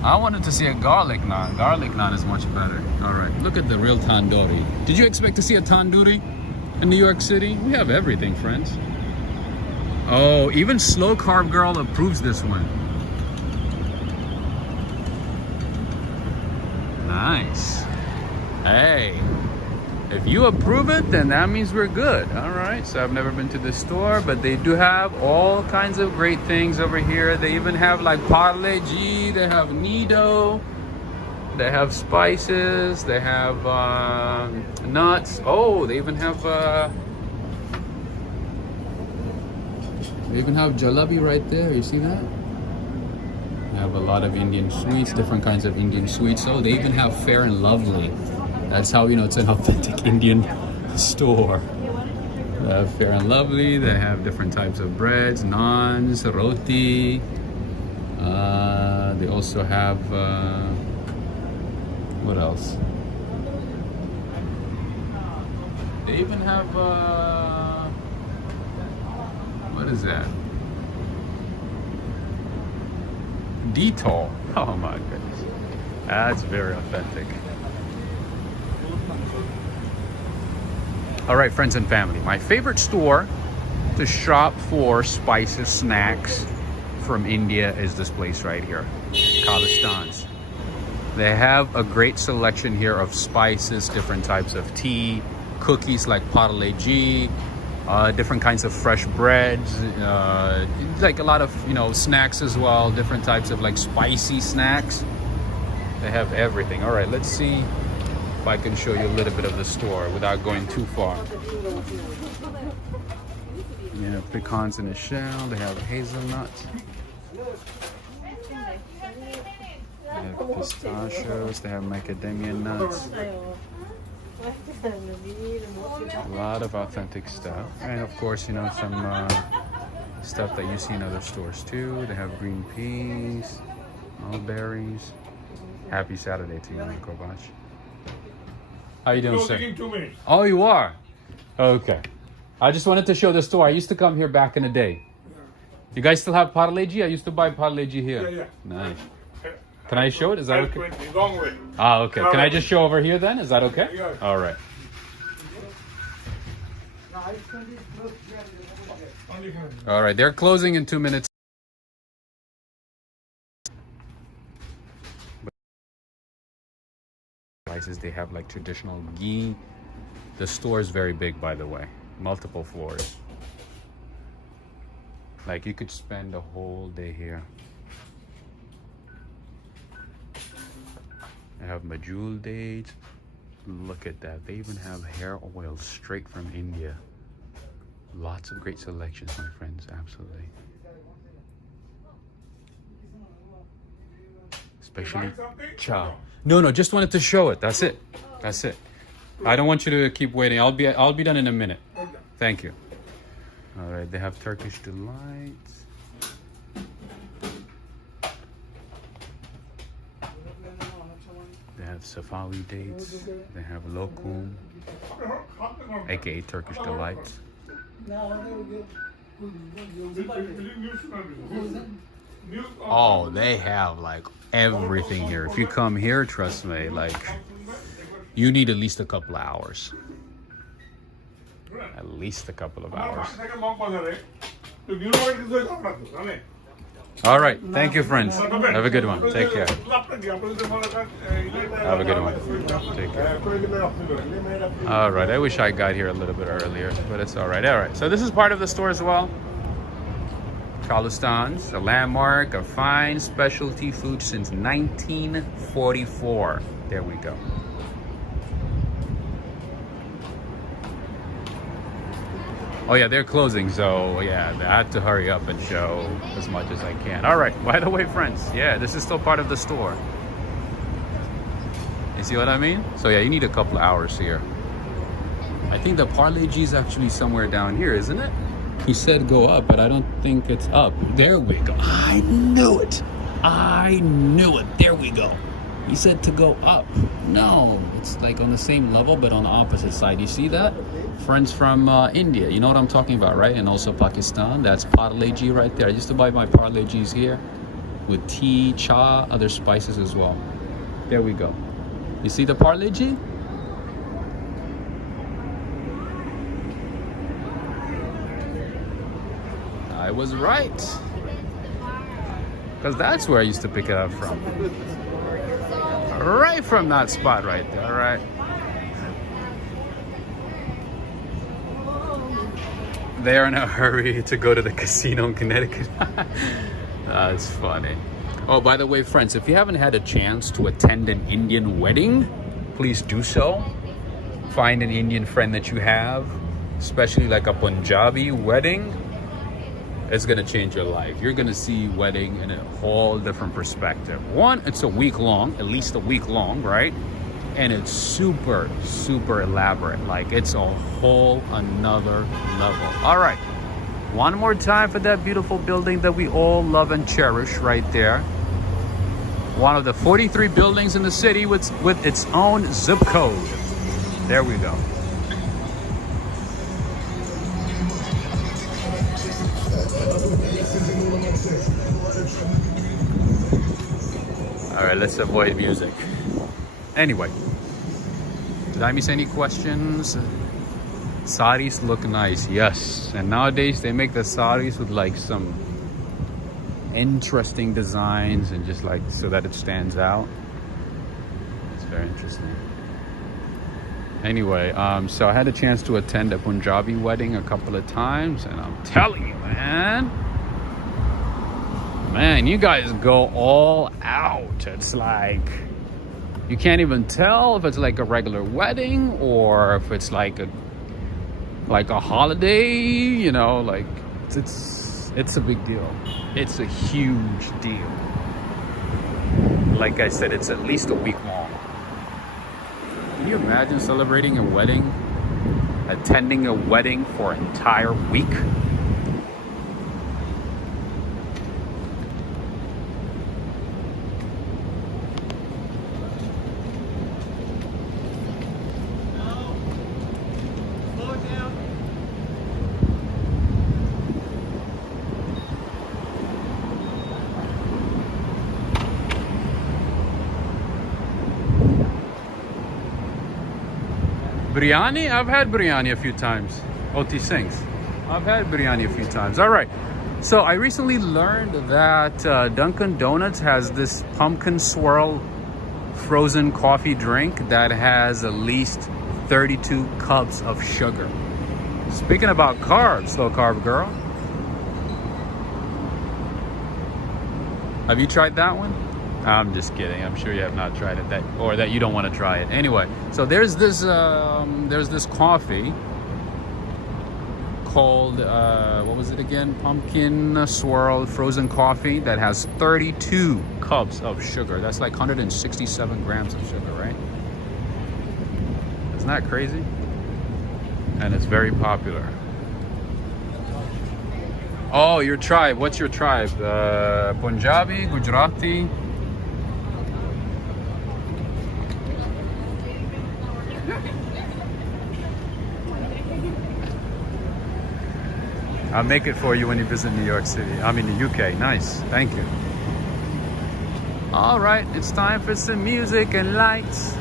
I wanted to see a garlic naan. Garlic naan is much better. All right, look at the real tandoori. Did you expect to see a tandoori in New York City? We have everything, friends. Oh, even Slow Carb Girl approves this one. Nice. Hey, if you approve it, then that means we're good. All right, so I've never been to this store, but they do have all kinds of great things over here. They even have like Parle G, they have Nido, they have spices, they have nuts. Oh, they even have jalebi right there. You see that? They have a lot of Indian sweets, different kinds of Indian sweets. Oh, they even have Fair and Lovely. That's how you know it's an authentic Indian store. They have Fair and Lovely. They have different types of breads, naans, roti. They also have, what else? They even have, what is that? Detol. Oh my goodness. That's very authentic. All right, friends and family, my favorite store to shop for spices, snacks from India is this place right here, Khalistan's. They have a great selection here of spices, different types of tea, cookies like Parle G, different kinds of fresh breads, like a lot of, you know, snacks as well, different types of like spicy snacks. They have everything. All right, let's see if I can show you a little bit of the store without going too far. You have pecans in a shell. They have hazelnuts. They have pistachios. They have macadamia nuts. A lot of authentic stuff. And of course, you know, some stuff that you see in other stores too. They have green peas, mulberries. Happy Saturday to you, Uncle Kovac. How you doing, sir? 2 minutes. Oh, you are? Okay. I just wanted to show the store. I used to come here back in the day. You guys still have parleji? I used to buy parleji here. Yeah. Nice. Can I show it? Is that okay? Long way. Ah, okay. Can I just show over here then? Is that okay? Yeah. All right. All right. They're closing in 2 minutes. They have like traditional ghee. The store is very big, by the way. Multiple floors. Like you could spend a whole day here. They have majul dates. Look at that. They even have hair oil straight from India. Lots of great selections, my friends. Absolutely. Especially chow. No, just wanted to show it. That's it. That's it. I don't want you to keep waiting. I'll be done in a minute. Thank you. All right, they have Turkish delights. They have Safawi dates. They have lokum, aka Turkish delights. Oh, they have like everything here. If you come here, trust me, like you need at least a couple of hours. At least a couple of hours. All right. Thank you, friends. Have a good one. Take care. Have a good one. Take care. All right. I wish I got here a little bit earlier, but it's all right. All right. So this is part of the store as well. Charlestan's, a landmark of fine specialty food since 1944. There we go. Oh yeah, they're closing, so yeah, I had to hurry up and show as much as I can. All right, by the way, friends, yeah, this is still part of the store. You see what I mean? So yeah, you need a couple of hours here. I think the Parle-G is actually somewhere down here, isn't it? He said go up, but I don't think it's up. There we go. I knew it. I knew it. There we go. He said to go up. No, it's like on the same level, but on the opposite side. You see that? Friends from India. You know what I'm talking about, right? And also Pakistan. That's Parle-G right there. I used to buy my Parle-Gs here with tea, cha, other spices as well. There we go. You see the Parle-G? I was right. Because that's where I used to pick it up from. Right from that spot right there, all right? They're in a hurry to go to the casino in Connecticut. That's funny. Oh, by the way, friends, if you haven't had a chance to attend an Indian wedding, please do so. Find an Indian friend that you have, especially like a Punjabi wedding. It's gonna change your life. You're gonna see wedding in a whole different perspective. One, it's a week long, at least a week long, right? And it's super, super elaborate. Like it's a whole another level. All right, one more time for that beautiful building that we all love and cherish right there. One of the 43 buildings in the city with its own zip code. There we go. All right, let's avoid music. Anyway, did I miss any questions? Saris look nice, yes. And nowadays they make the saris with like some interesting designs and just like so that it stands out. It's very interesting. Anyway, so I had a chance to attend a Punjabi wedding a couple of times, and I'm telling you, man, you guys go all out. It's like you can't even tell if it's like a regular wedding or if it's like a holiday, you know, like it's a big deal. It's a huge deal. Like I said, it's at least a week long. Can you imagine celebrating a wedding, attending a wedding for an entire week? Biryani? I've had biryani a few times. Oti Singh's. I've had biryani a few times. All right. So I recently learned that Dunkin' Donuts has this pumpkin swirl frozen coffee drink that has at least 32 cups of sugar. Speaking about carbs, slow carb girl. Have you tried that one? I'm just kidding. I'm sure you have not tried it, or that you don't want to try it. Anyway, so there's this coffee called what was it again? Pumpkin swirl frozen coffee that has 32 cups of sugar. That's like 167 grams of sugar, right? Isn't that crazy? And it's very popular. Oh, your tribe. What's your tribe? Punjabi, Gujarati? I'll make it for you when you visit New York City. I mean the UK. Nice. Thank you. All right, it's time for some music and lights.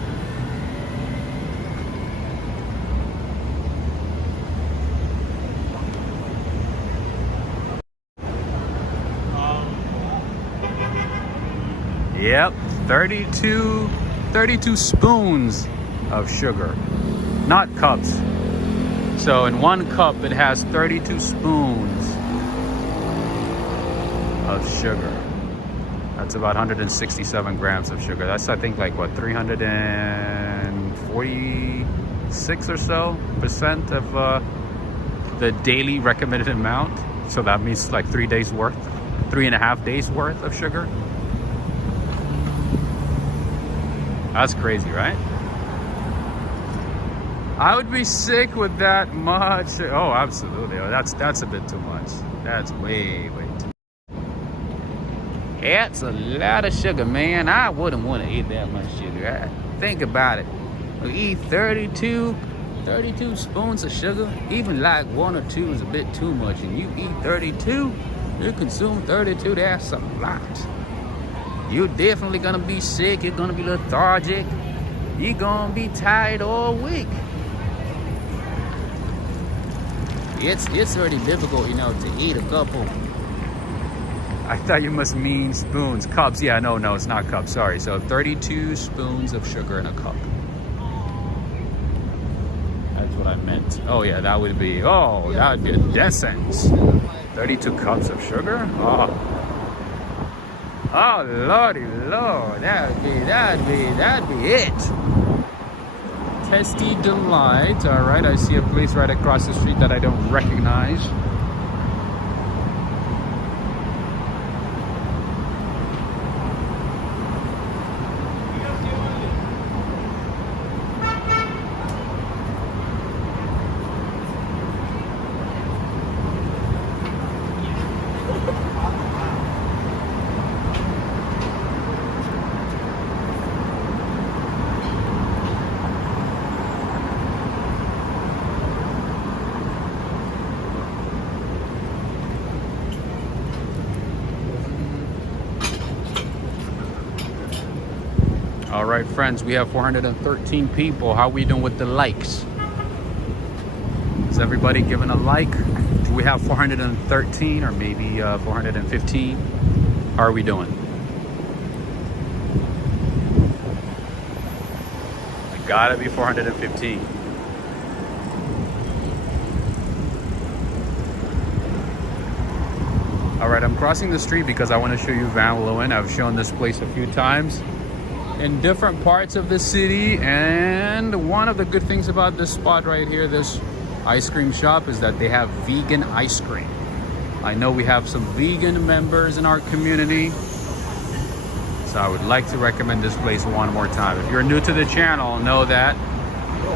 Yep, 32 spoons of sugar, not cups. So in one cup, it has 32 spoons of sugar. That's about 167 grams of sugar. That's, I think, like what, 346 or so percent of the daily recommended amount. So that means like 3 days worth, 3.5 days worth of sugar. That's crazy, right? I would be sick with that much. Oh, absolutely. Oh, that's a bit too much. That's way too much. That's a lot of sugar, man. I wouldn't want to eat that much sugar. Think about it. You eat 32 spoons of sugar. Even like 1 or 2 is a bit too much. And you eat 32, you consume 32, that's a lot. You're definitely gonna be sick. You're gonna be lethargic. You're gonna be tired all week. It's already difficult, to eat a couple. I thought you must mean spoons. Cups. Yeah, no, it's not cups. Sorry. So 32 spoons of sugar in a cup. That's what I meant. Oh, yeah, that would be a decent. 32 cups of sugar? Oh, lordy lord. That'd be it. Tasty Delight. All right, I see a place right across the street that I don't recognize. All right, friends, we have 413 people. How are we doing with the likes? Is everybody giving a like? Do we have 413 or maybe 415? How are we doing? It gotta be 415. All right, I'm crossing the street because I want to show you Van Leeuwen. I've shown this place a few times in different parts of the city, and one of the good things about this spot right here, this ice cream shop, is that they have vegan ice cream. I know we have some vegan members in our community, so I would like to recommend this place one more time. If you're new to the channel, know that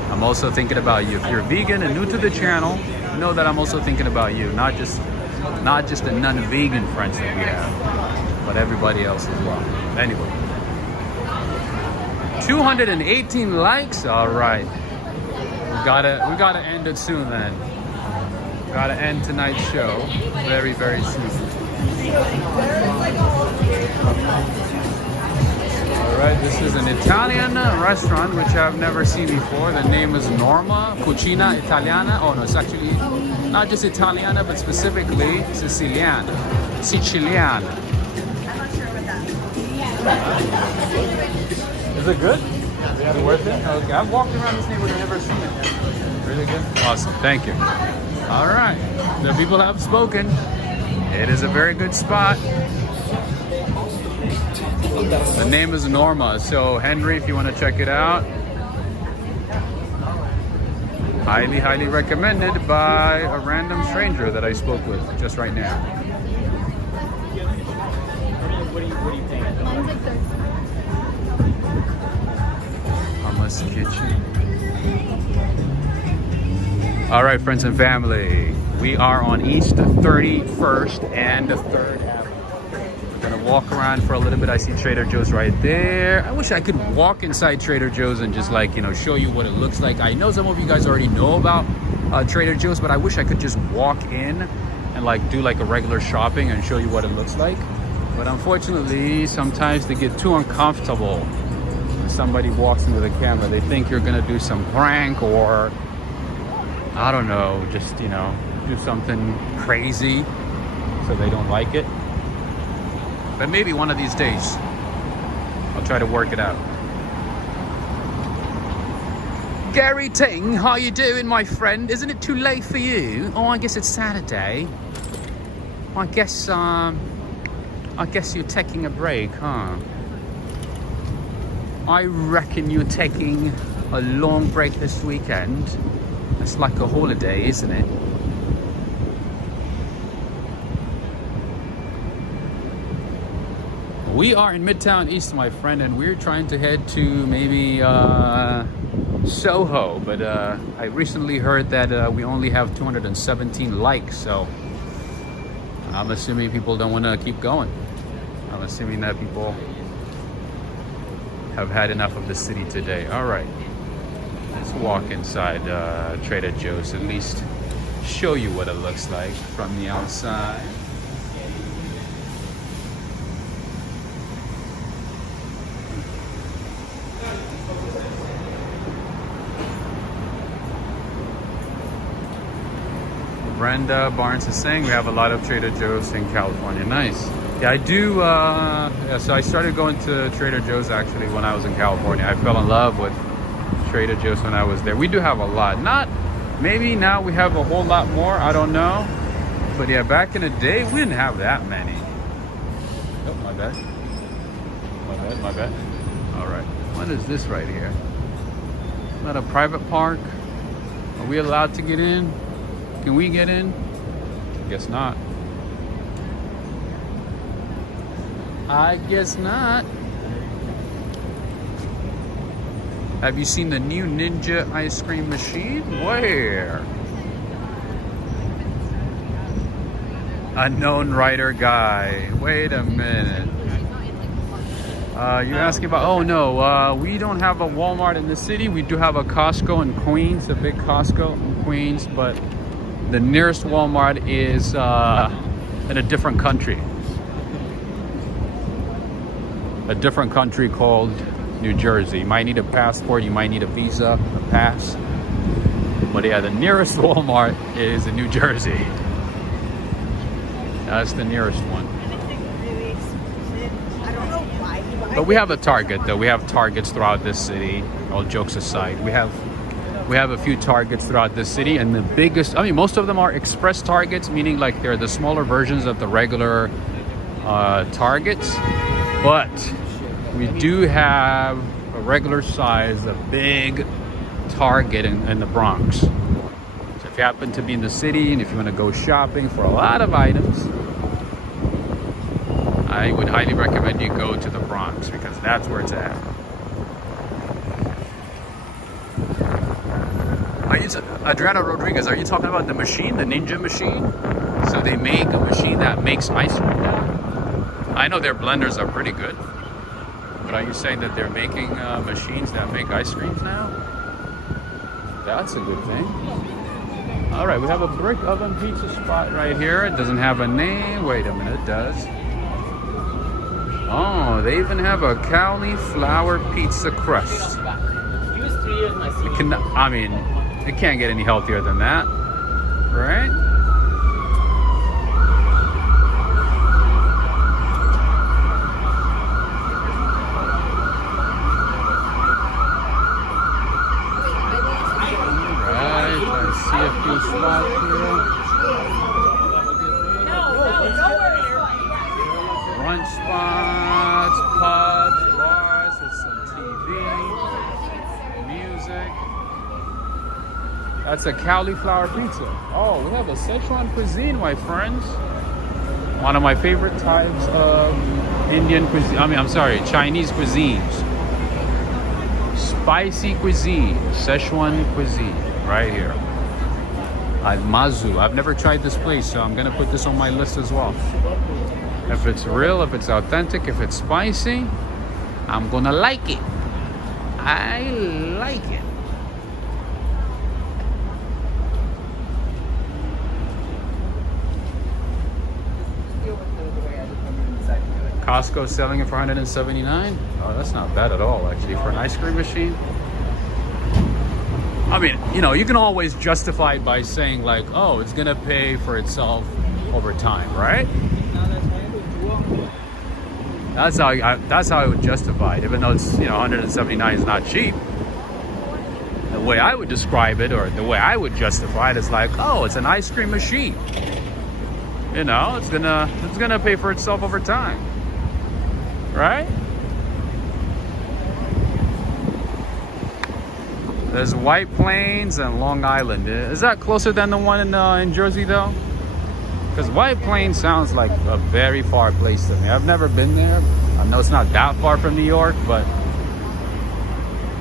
I'm also thinking about you. If you're vegan and new to the channel, know that I'm also thinking about you, not just the non-vegan friends that we have, but everybody else as well. Anyway, 218 likes. All right, we gotta end it soon then. Gotta end tonight's show very, very soon. All right, this is an Italian restaurant which I've never seen before. The name is Norma Cucina Italiana. Oh no, it's actually not just Italiana, but specifically Siciliana. Siciliana. I'm not sure what that is. Is it good? Is it worth it? Okay, I've walked around this neighborhood and never seen it. Really good? Awesome, thank you. All right, the people have spoken. It is a very good spot. The name is Norma, so Henry, if you want to check it out, highly, highly recommended by a random stranger that I spoke with just right now. What do you think? Mine's like 30. Mama's Kitchen. All right, friends and family, we are on East 31st and 3rd Avenue. We're gonna walk around for a little bit. I see Trader Joe's right there. I wish I could walk inside Trader Joe's and just like, you know, show you what it looks like. I know some of you guys already know about Trader Joe's, but I wish I could just walk in and like do like a regular shopping and show you what it looks like. But unfortunately, sometimes they get too uncomfortable when somebody walks into the camera. They think you're gonna do some prank or, I don't know, just, you know, do something crazy, so they don't like it. But maybe one of these days, I'll try to work it out. Gary Ting, how you doing, my friend? Isn't it too late for you? Oh, I guess it's Saturday. I guess you're taking a break, huh? I reckon you're taking a long break this weekend. It's like a holiday, isn't it? We are in Midtown East, my friend, and we're trying to head to maybe Soho, but I recently heard that we only have 217 likes, so I'm assuming people don't want to keep going. I'm assuming that people have had enough of the city today. All right, let's walk inside Trader Joe's, at least show you what it looks like from the outside. Brenda Barnes is saying we have a lot of Trader Joe's in California. Nice. Yeah, I do. So I started going to Trader Joe's actually when I was in California. I fell in love with Trader Joe's when I was there. We do have a lot. Not, maybe now we have a whole lot more. I don't know. But yeah, back in the day, we didn't have that many. Oh, my bad. My bad. All right. What is this right here? Is that a private park? Are we allowed to get in? Can we get in? Guess not. I guess not. Have you seen the new Ninja ice cream machine? Where? Unknown writer guy. Wait a minute. You're asking about, oh no, we don't have a Walmart in the city. We do have a Costco in Queens, a big Costco in Queens, but the nearest Walmart is in a different country. A different country called New Jersey. You might need a passport, you might need a visa, a pass. But yeah, the nearest Walmart is in New Jersey. That's the nearest one. But we have a Target though. We have Targets throughout this city. All jokes aside, we have a few Targets throughout this city, and the biggest, I mean, most of them are express Targets, meaning like they're the smaller versions of the regular Targets. But we do have a regular size, a big Target in the Bronx. So if you happen to be in the city and if you want to go shopping for a lot of items, I would highly recommend you go to the Bronx because that's where it's at. Adriana Rodriguez, are you talking about the machine, the Ninja machine? So they make a machine that makes ice cream now? I know their blenders are pretty good, but are you saying that they're making machines that make ice creams now? That's a good thing. All right, we have a brick oven pizza spot right here. It doesn't have a name. Wait a minute, it does. Oh, they even have a cauliflower pizza crust. He was 3 years my senior. I mean, it can't get any healthier than that, right? Right, I see a few spots here. Brunch spots, pubs, bars with some TV, music. That's a cauliflower pizza. Oh, we have a Szechuan Cuisine, my friends. One of my favorite types of Indian cuisine. I'm sorry, Chinese cuisines. Spicy cuisine, Szechuan Cuisine, right here. Mazu. I've never tried this place, so I'm gonna put this on my list as well. If it's real, if it's authentic, if it's spicy, I'm gonna like it. I like it. Costco selling it for $179. Oh, that's not bad at all, actually, for an ice cream machine. I mean, you know, you can always justify it by saying like, oh, it's gonna pay for itself over time, right? That's how I would justify it, even though it's, you know, $179 is not cheap. The way I would describe it, or the way I would justify it, is like, oh, it's an ice cream machine. You know, it's gonna pay for itself over time, right? There's White Plains and Long Island. Is that closer than the one in Jersey, though? Because White Plains sounds like a very far place to me. I've never been there. I know it's not that far from New York, but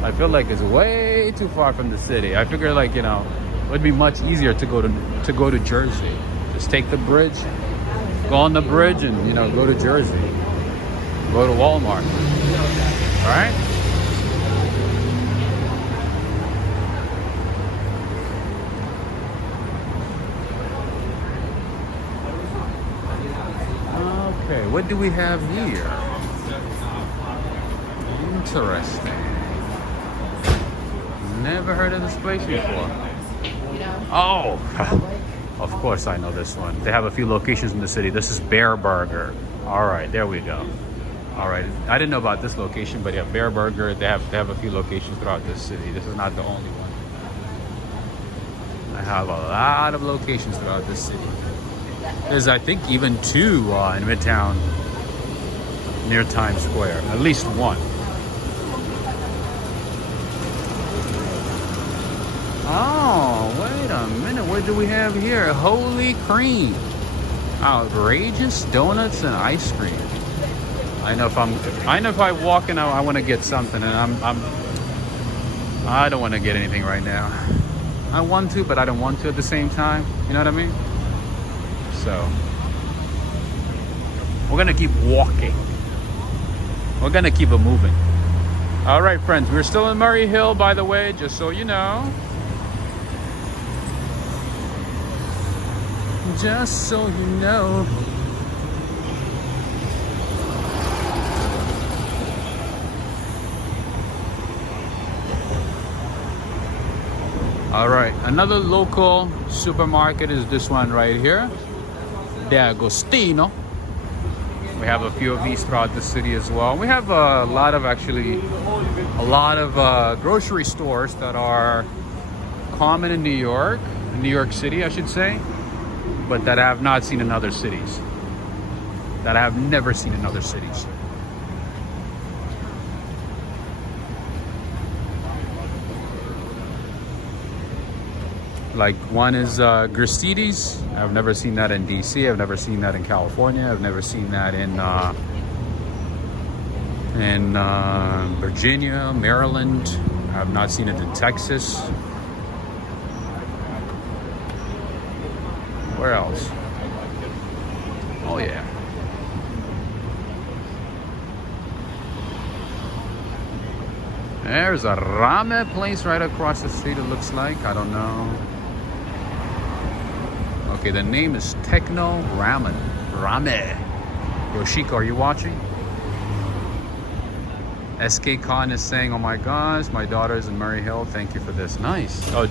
I feel like it's way too far from the city. I figure, like, you know, it would be much easier to go to Jersey. Just take the bridge, go on the bridge, and, you know, go to Jersey. Go to Walmart. All right? Okay, what do we have here? Interesting. Never heard of this place before. Oh, of course I know this one. They have a few locations in the city. This is Bear Burger. All right, there we go. All right, I didn't know about this location, but yeah, Bear Burger. They have a few locations throughout this city. This is not the only one. I have a lot of locations throughout this city. There's, I think, even 2 in Midtown near Times Square. At least one. Oh, wait a minute. What do we have here? Holy cream. Outrageous donuts and ice cream. I know if I walk in, I want to get something, and I don't want to get anything right now. I want to, but I don't want to at the same time. You know what I mean? So we're gonna keep walking. We're gonna keep it moving. All right, friends, we're still in Murray Hill, by the way, just so you know. Just so you know. All right, another local supermarket is this one right here. D'Agostino. We have a few of these throughout the city as well. We have a lot of grocery stores that are common in New York City, I should say, but that I have not seen in other cities. That I have never seen in other cities. Like one is Gristedes. I've never seen that in DC. I've never seen that in California. I've never seen that in Virginia, Maryland. I've not seen it in Texas. Where else? Oh yeah. There's a ramen place right across the street, it looks like. I don't know. Okay, the name is Techno Ramen. Yoshiko, are you watching? SK Khan is saying, oh my gosh, my daughter is in Murray Hill. Thank you for this. Nice. Oh,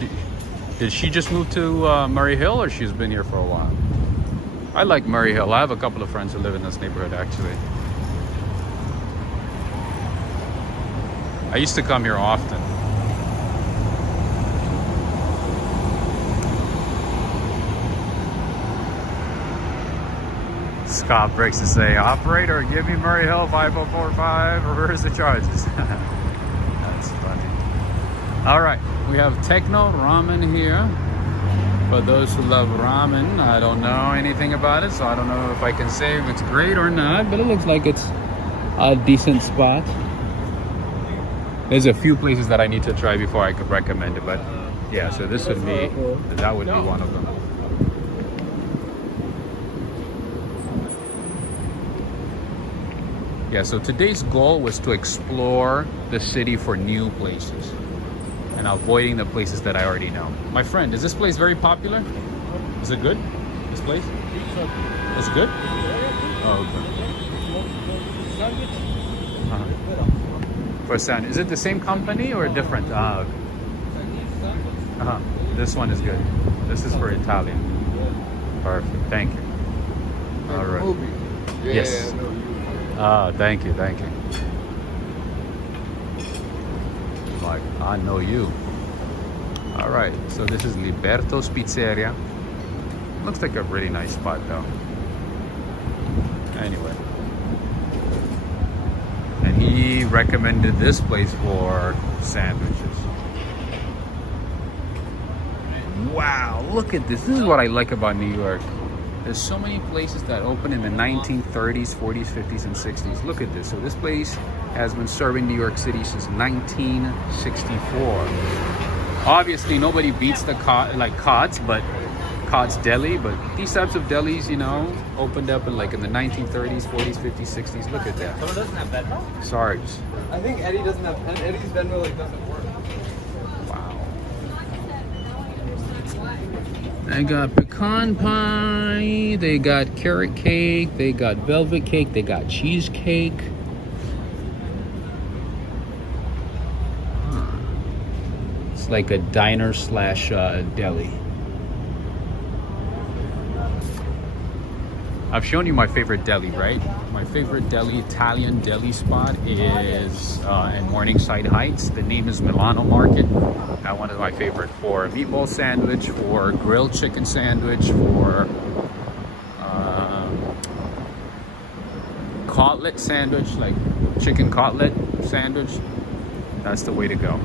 did she just move to Murray Hill, or she's been here for a while? I like Murray Hill. I have a couple of friends who live in this neighborhood, actually. I used to come here often. Scott breaks to say, operator, give me Murray Hill 5045, reverse the charges. That's funny. All right, we have Techno Ramen here. For those who love ramen, I don't know anything about it, so I don't know if I can say if it's great or not, but it looks like it's a decent spot. There's a few places that I need to try before I could recommend it, but yeah, so that would be one of them. Yeah, so today's goal was to explore the city for new places and avoiding the places that I already know. My friend, is this place very popular? Is it good? This place? Is it good? Oh, okay. For a sandwich. Is it the same company or different? This one is good. This is for Italian. Perfect. Thank you. All right. Yes. Thank you. Like, I know you. All right, so this is Liberto's Pizzeria. Looks like a really nice spot though. Anyway. And he recommended this place for sandwiches. Wow, look at this. This is what I like about New York. There's so many places that opened in the 1930s, 40s, 50s, and 60s. Look at this. So this place has been serving New York City since 1964. Obviously, nobody beats the Cots, but Cots Deli. But these types of delis, you know, opened up in the 1930s, 40s, 50s, 60s. Look at that. Someone doesn't have Venmo? Sorry. I think Eddie doesn't have Venmo. Eddie's Venmo doesn't work. Wow. They got pecan pie, they got carrot cake, they got velvet cake, they got cheesecake. It's like a diner slash deli. I've shown you my favorite deli, right? My favorite deli, Italian deli spot is in Morningside Heights. The name is Milano Market. That one is my favorite for a meatball sandwich, for grilled chicken sandwich, for cutlet sandwich, like chicken cutlet sandwich. That's the way to go.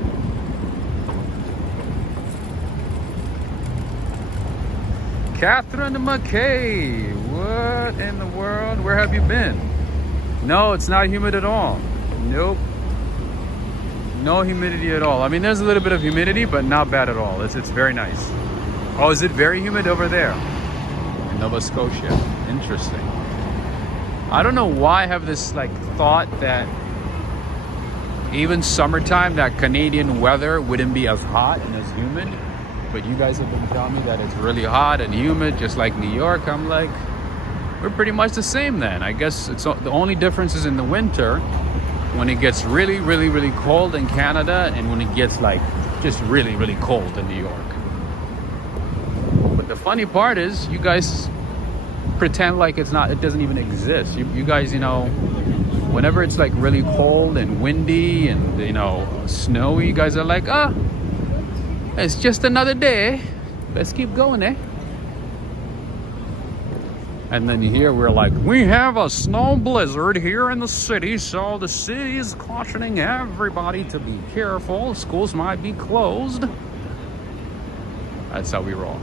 Catherine McKay, what in the world? Where have you been? No, it's not humid at all. Nope. No humidity at all. I mean, there's a little bit of humidity, but not bad at all. It's very nice. Oh, is it very humid over there? In Nova Scotia. Interesting. I don't know why I have this thought that even summertime, that Canadian weather wouldn't be as hot and as humid. But you guys have been telling me that it's really hot and humid, just like New York. I'm like, we're pretty much the same then. I guess the only difference is in the winter, when it gets really, really, really cold in Canada, and when it gets just really, really cold in New York. But the funny part is, you guys pretend like it doesn't even exist. You guys, whenever it's really cold and windy and snowy, you guys are like, it's just another day. Let's keep going, eh? And then here we're like, we have a snow blizzard here in the city, so the city is cautioning everybody to be careful. Schools might be closed. That's how we roll.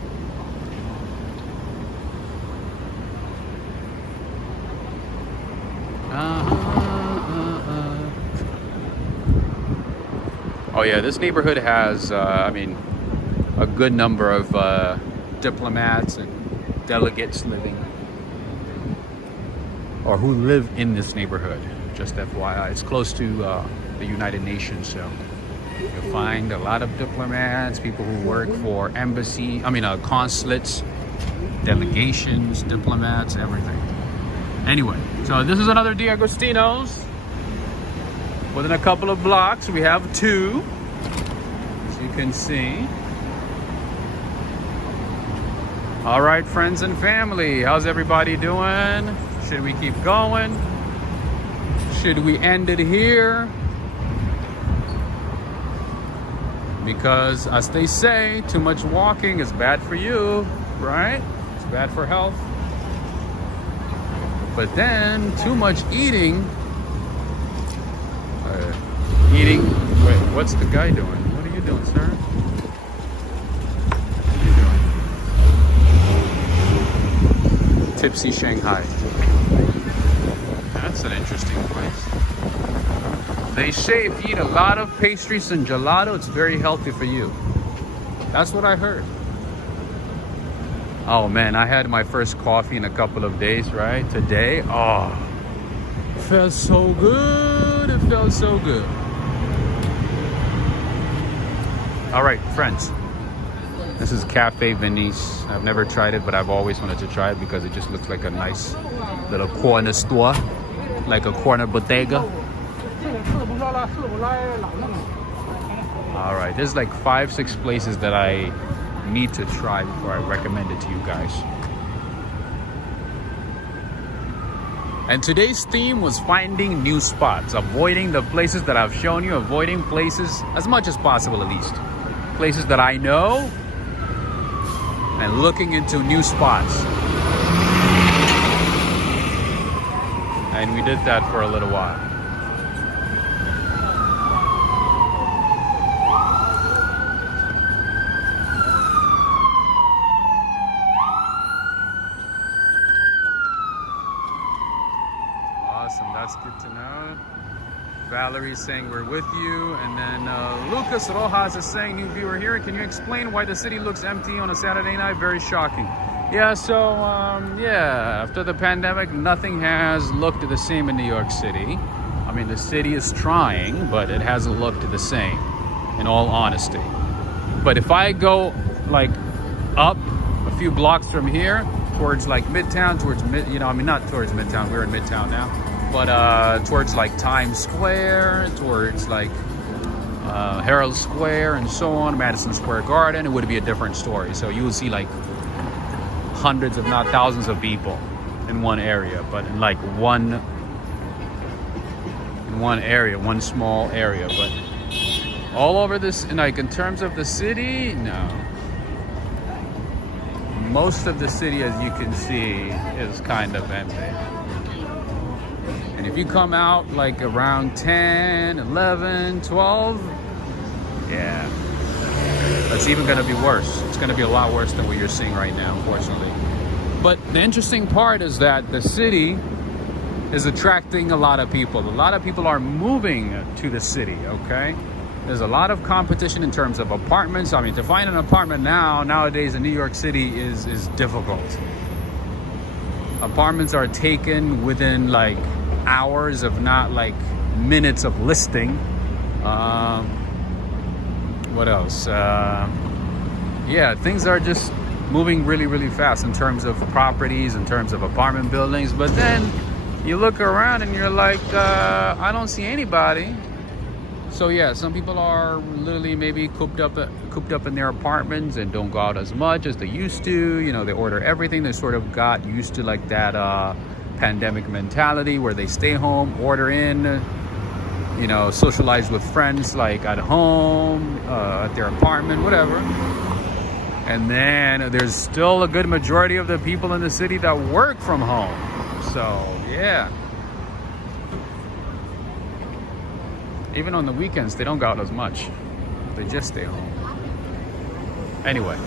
Oh yeah, this neighborhood has, a good number of diplomats and delegates living, or who live in this neighborhood. Just FYI, it's close to the United Nations, so you'll find a lot of diplomats, people who work for consulates, delegations, diplomats, everything. Anyway, so this is another D'Agostino's. Within a couple of blocks, we have two, as you can see. All right, friends and family, how's everybody doing? Should we keep going? Should we end it here? Because, as they say, too much walking is bad for you, right? It's bad for health. But then, too much eating. Wait, what's the guy doing? What are you doing, sir? What are you doing? Tipsy Shanghai. That's an interesting place. They say if you eat a lot of pastries and gelato, it's very healthy for you. That's what I heard. Oh man, I had my first coffee in a couple of days, right? Today, oh, it felt so good. It felt so good. All right, friends. This is Cafe Venice. I've never tried it, but I've always wanted to try it because it just looks like a nice little corner store, like a corner bodega. All right, there's like 5-6 places that I need to try before I recommend it to you guys. And today's theme was finding new spots, avoiding the places that I've shown you, avoiding places as much as possible, at least. Places that I know, and looking into new spots. And we did that for a little while. Awesome, that's good to know. Valerie's saying we're with you, and then Lucas Rojas is saying, new viewer here, can you explain why the city looks empty on a Saturday night? Very shocking. Yeah, so after the pandemic, nothing has looked the same in New York City. I mean, the city is trying, but it hasn't looked the same, in all honesty. But if I go like up a few blocks from here towards like Midtown, not towards Midtown, we're in Midtown now, but towards like Times Square, towards like Herald Square and so on, Madison Square Garden, it would be a different story. So you would see like hundreds, if not thousands of people in one area, but in like one small area. But all over this, like in terms of the city, no. Most of the city, as you can see, is kind of empty. And if you come out like around 10, 11, 12, yeah, that's even going to be worse. It's going to be a lot worse than what you're seeing right now, unfortunately. But the interesting part is that the city is attracting a lot of people. A lot of people are moving to the city, okay? There's a lot of competition in terms of apartments. I mean, to find an apartment nowadays in New York City is difficult. Apartments are taken within like hours, if not like minutes of listing. What else? Yeah, things are just moving really, really fast in terms of properties, in terms of apartment buildings. But then you look around and you're like, I don't see anybody. So yeah, some people are literally maybe cooped up in their apartments and don't go out as much as they used to. You know, they order everything. They sort of got used to like that pandemic mentality where they stay home, order in, you know, socialize with friends like at home, at their apartment, whatever. And then there's still a good majority of the people in the city that work from home. So yeah. Even on the weekends, they don't go out as much. They just stay home. Anyway,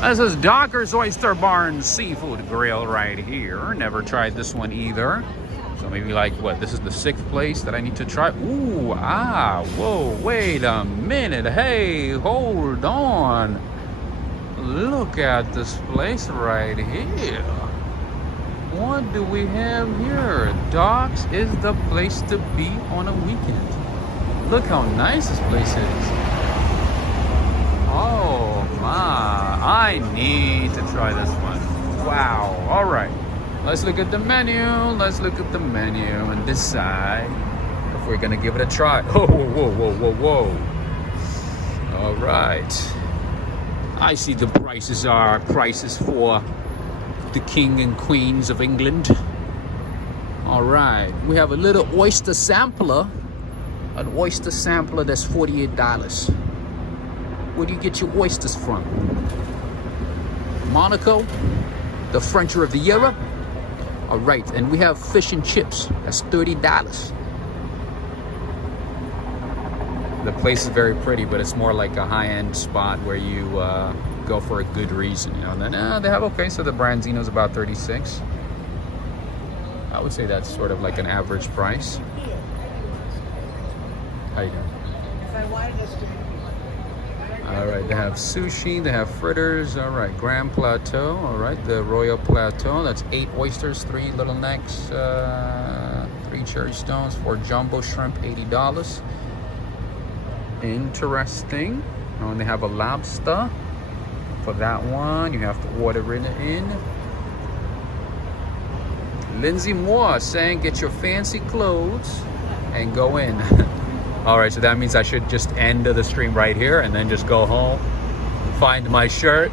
this is Docker's Oyster Barn Seafood Grill right here. Never tried this one either. So maybe like, what, this is the 6th place that I need to try? Ooh, whoa, wait a minute. Hey, hold on. Look at this place right here. What do we have here? Docks is the place to be on a weekend. Look how nice this place is. Oh my, I need to try this one. Wow, all right. Let's look at the menu. Let's look at the menu and decide if we're gonna give it a try. Oh, whoa. All right. I see the prices are prices for the king and queens of England. All right, we have a little oyster sampler. An oyster sampler that's $48. Where do you get your oysters from? Monaco, the French Riviera. All right, and we have fish and chips. That's $30. The place is very pretty, but it's more like a high-end spot where you go for a good reason, you know. And then they have, okay, so the Branzino's about $36. I would say that's sort of like an average price. How you doing? All right, they have sushi, they have fritters. All right, Grand Plateau. All right, the Royal Plateau. That's 8 oysters, 3 little necks, 3 cherry stones, 4 jumbo shrimp, $80. Interesting. Oh, and they have a lobster. For that one, you have to order it in. Lindsay Moore saying, get your fancy clothes and go in. All right, so that means I should just end the stream right here and then just go home, find my shirt,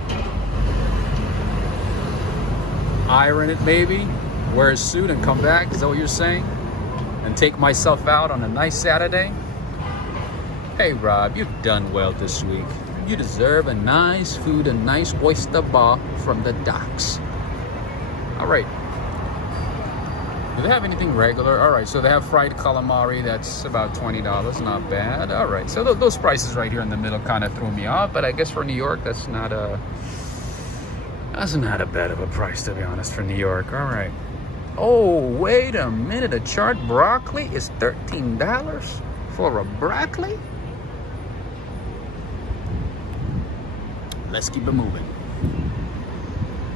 iron it maybe, wear a suit and come back. Is that what you're saying? And take myself out on a nice Saturday? Hey Rob, you've done well this week. You deserve a nice food, a nice oyster bar from the docks. All right. Do they have anything regular? All right, so they have fried calamari. That's about $20. Not bad. All right, so those prices right here in the middle kind of threw me off, but I guess for New York, that's not a bad of a price, to be honest, for New York. All right. Oh, wait a minute. A charred broccoli is $13 for a broccoli? Let's keep it moving.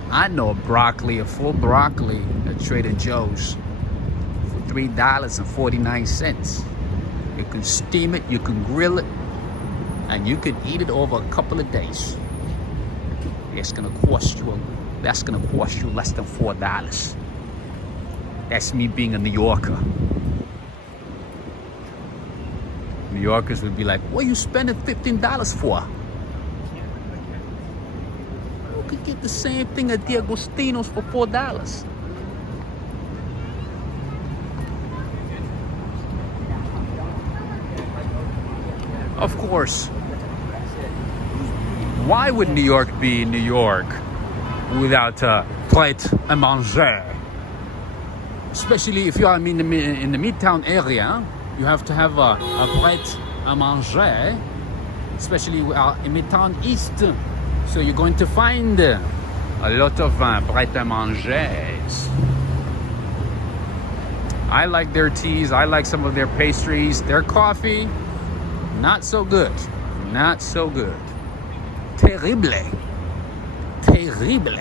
I know a full broccoli at Trader Joe's for $3.49. You can steam it, you can grill it, and you can eat it over a couple of days. That's gonna cost you less than $4. That's me being a New Yorker. New Yorkers would be like, what are you spending $15 for? You could get the same thing at D'Agostino's for $4. Of course, why would New York be New York without plate à manger? Especially if you are in the Midtown area, you have to have a plate à manger. Especially we are in Midtown East, so you're going to find a lot of plate à mangers. I like their teas. I like some of their pastries. Their coffee, not so good. Not so good. Terrible. Terrible.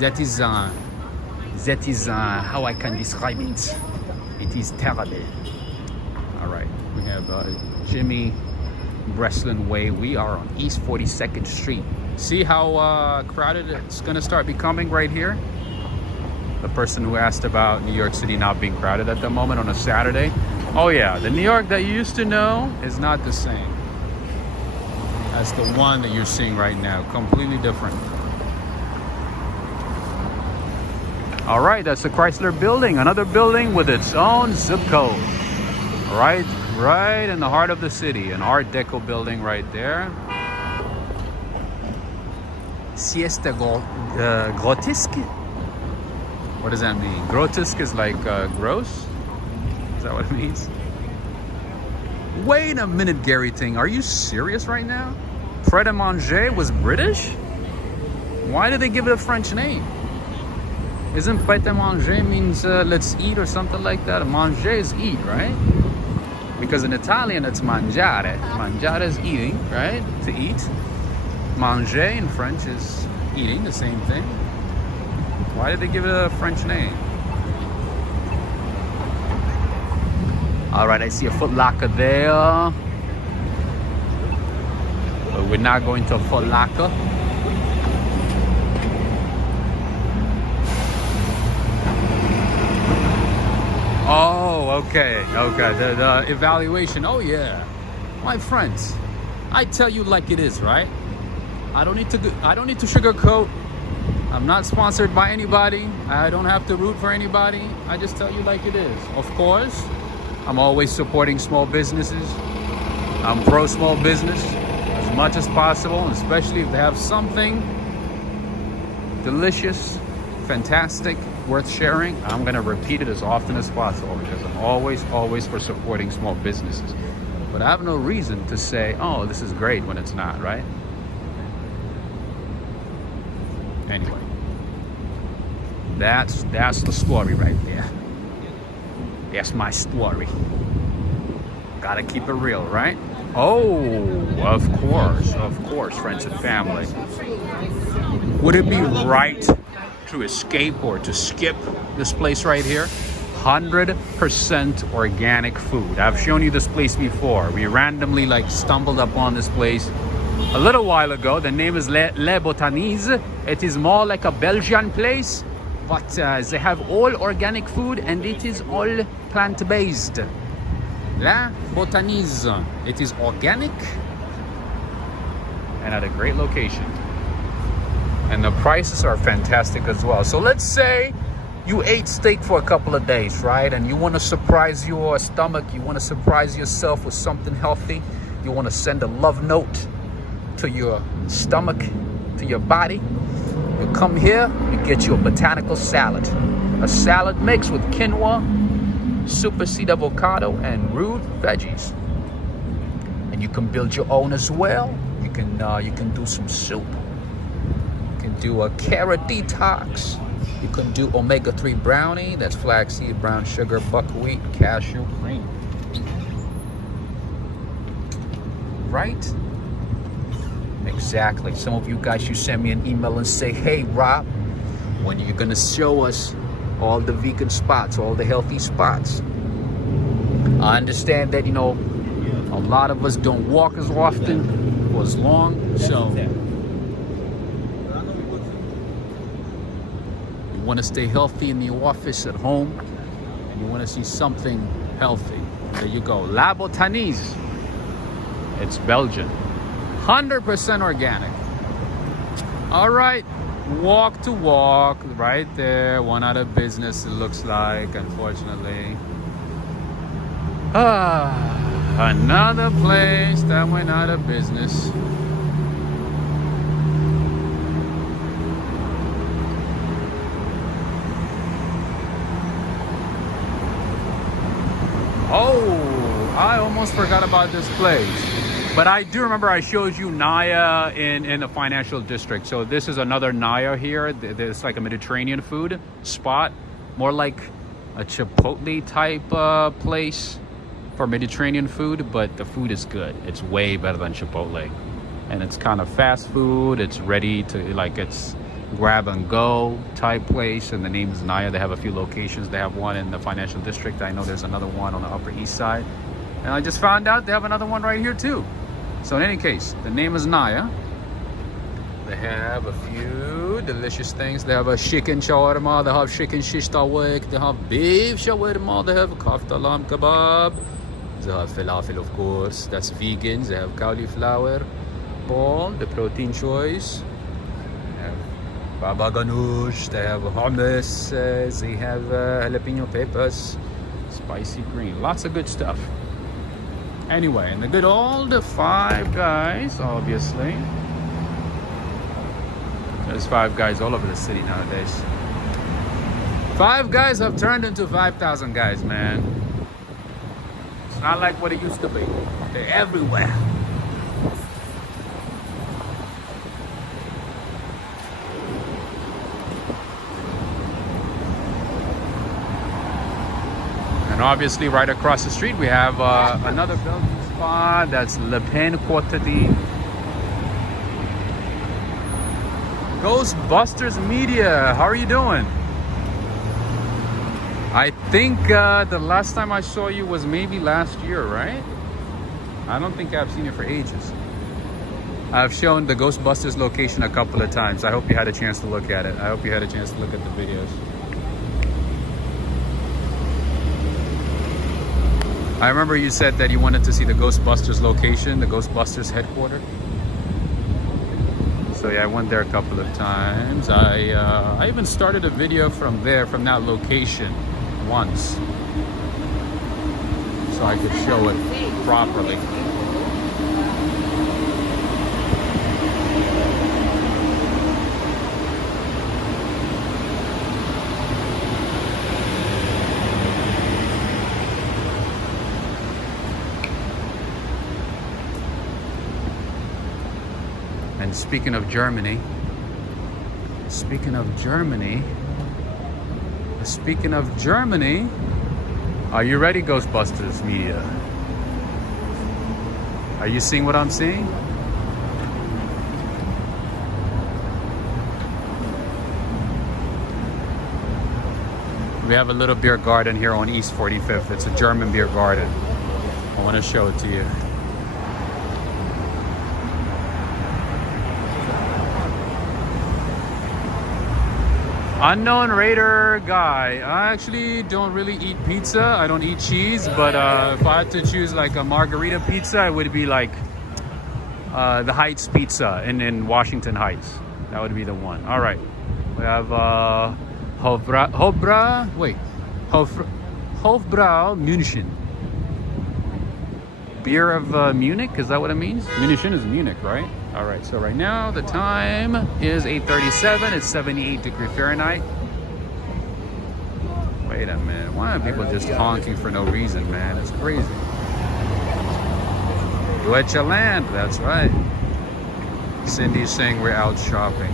That is how I can describe it. It is terrible. All right, we have Jimmy Breslin Way. We are on East 42nd Street. See how crowded it's gonna start becoming right here? The person who asked about New York City not being crowded at the moment on a Saturday. Oh yeah, the New York that you used to know is not the same as the one that you're seeing right now. Completely different. All right, that's the Chrysler Building, another building with its own zip code. Right in the heart of the city, an Art Deco building right there. Siesta grotesque? What does that mean? Grotesque is like gross? Is that what it means? Wait a minute, Gary Ting. Are you serious right now? Pret a manger was British? Why did they give it a French name? Isn't pret a manger means let's eat or something like that? Manger is eat, right? Because in Italian it's mangiare. Mangiare is eating, right? To eat. Manger in French is eating, the same thing. Why did they give it a French name? All right, I see a Foot Locker there. But we're not going to a Foot Locker. Oh, okay. The evaluation. Oh yeah, my friends. I tell you like it is, right? I don't need to sugarcoat. I'm not sponsored by anybody. I don't have to root for anybody. I just tell you like it is. Of course, I'm always supporting small businesses. I'm pro small business as much as possible, especially if they have something delicious, fantastic, worth sharing. I'm gonna repeat it as often as possible because I'm always for supporting small businesses. But I have no reason to say, oh, this is great when it's not, right? Anyway, that's the story right there. That's my story. Gotta keep it real, right? Oh, of course, friends and family. Would it be right to escape or to skip this place right here? 100% organic food. I've shown you this place before. We randomly stumbled upon this place a little while ago. The name is Le Botanise. It is more like a Belgian place, but they have all organic food and it is all plant-based. La Botanise. It is organic and at a great location. And the prices are fantastic as well. So let's say you ate steak for a couple of days, right? And you want to surprise your stomach. You want to surprise yourself with something healthy. You want to send a love note to your stomach, to your body. You come here, you get you a botanical salad. A salad mixed with quinoa, super seed avocado, and root veggies. And you can build your own as well. You can do some soup. You can do a carrot detox. You can do omega-3 brownie. That's flaxseed, brown sugar, buckwheat, cashew cream. Right? Exactly. Some of you guys, you send me an email and say, hey, Rob, when are you going to show us all the vegan spots, all the healthy spots? I you know, a lot of us don't walk as often or as long, so you want to stay healthy in the office, at home, and you want to see something healthy. There you go. La Botanise. It's Belgian. 100% organic. All right. Walk to walk right there. One out of business, it looks like, unfortunately. Another place that went out of business. Oh, I almost forgot about this place. But I do remember I showed you Naya in the financial district. So this is another Naya here. There's like a Mediterranean food spot. More like a Chipotle type place for Mediterranean food. But the food is good. It's way better than Chipotle. And it's kind of fast food. It's ready to, it's grab and go type place. And the name is Naya. They have a few locations. They have one in the financial district. I know there's another one on the Upper East Side. And I just found out they have another one right here too. So in any case, the name is Naya. They have a few delicious things. They have a chicken shawarma, they have chicken shish tawak, they have beef shawarma, they have kafta lamb kebab, they have falafel, of course, that's vegan. They have cauliflower ball, the protein choice. They have baba ganoush, they have hummus, they have jalapeno peppers, spicy green, lots of good stuff. Anyway, and the good old Five Guys, obviously. There's Five Guys all over the city nowadays. Five Guys have turned into 5,000 guys, man. It's not like what it used to be. They're everywhere. And obviously right across the street we have another Belgian spot. That's Le Pen Quotidien. Ghostbusters Media, how are you doing? I think the last time I saw you was maybe last year, right? I don't think I've seen you for ages. I've shown the Ghostbusters location a couple of times. I hope you had a chance to look at it. I hope you had a chance to look at the videos. I remember you said that you wanted to see the Ghostbusters location, the Ghostbusters headquarters. So yeah, I went there a couple of times. I even started a video from there, from that location once, so I could show it properly. And speaking of Germany, are you ready, Ghostbusters media? Are you seeing what I'm seeing? We have a little beer garden here on East 45th. It's a German beer garden. I want to show it to you. Unknown Raider guy. I actually don't really eat pizza. I don't eat cheese, but if I had to choose like a margarita pizza, it would be like the Heights Pizza in Washington Heights. That would be the one. All right, we have Hofbrau München. Beer of Munich, is that what it means? München is Munich, right? All right, so right now the time is 8:37. It's 78 degrees Fahrenheit. Wait a minute, why are people just honking for no reason, man? It's crazy. Deutschland, that's right. Cindy's saying we're out shopping.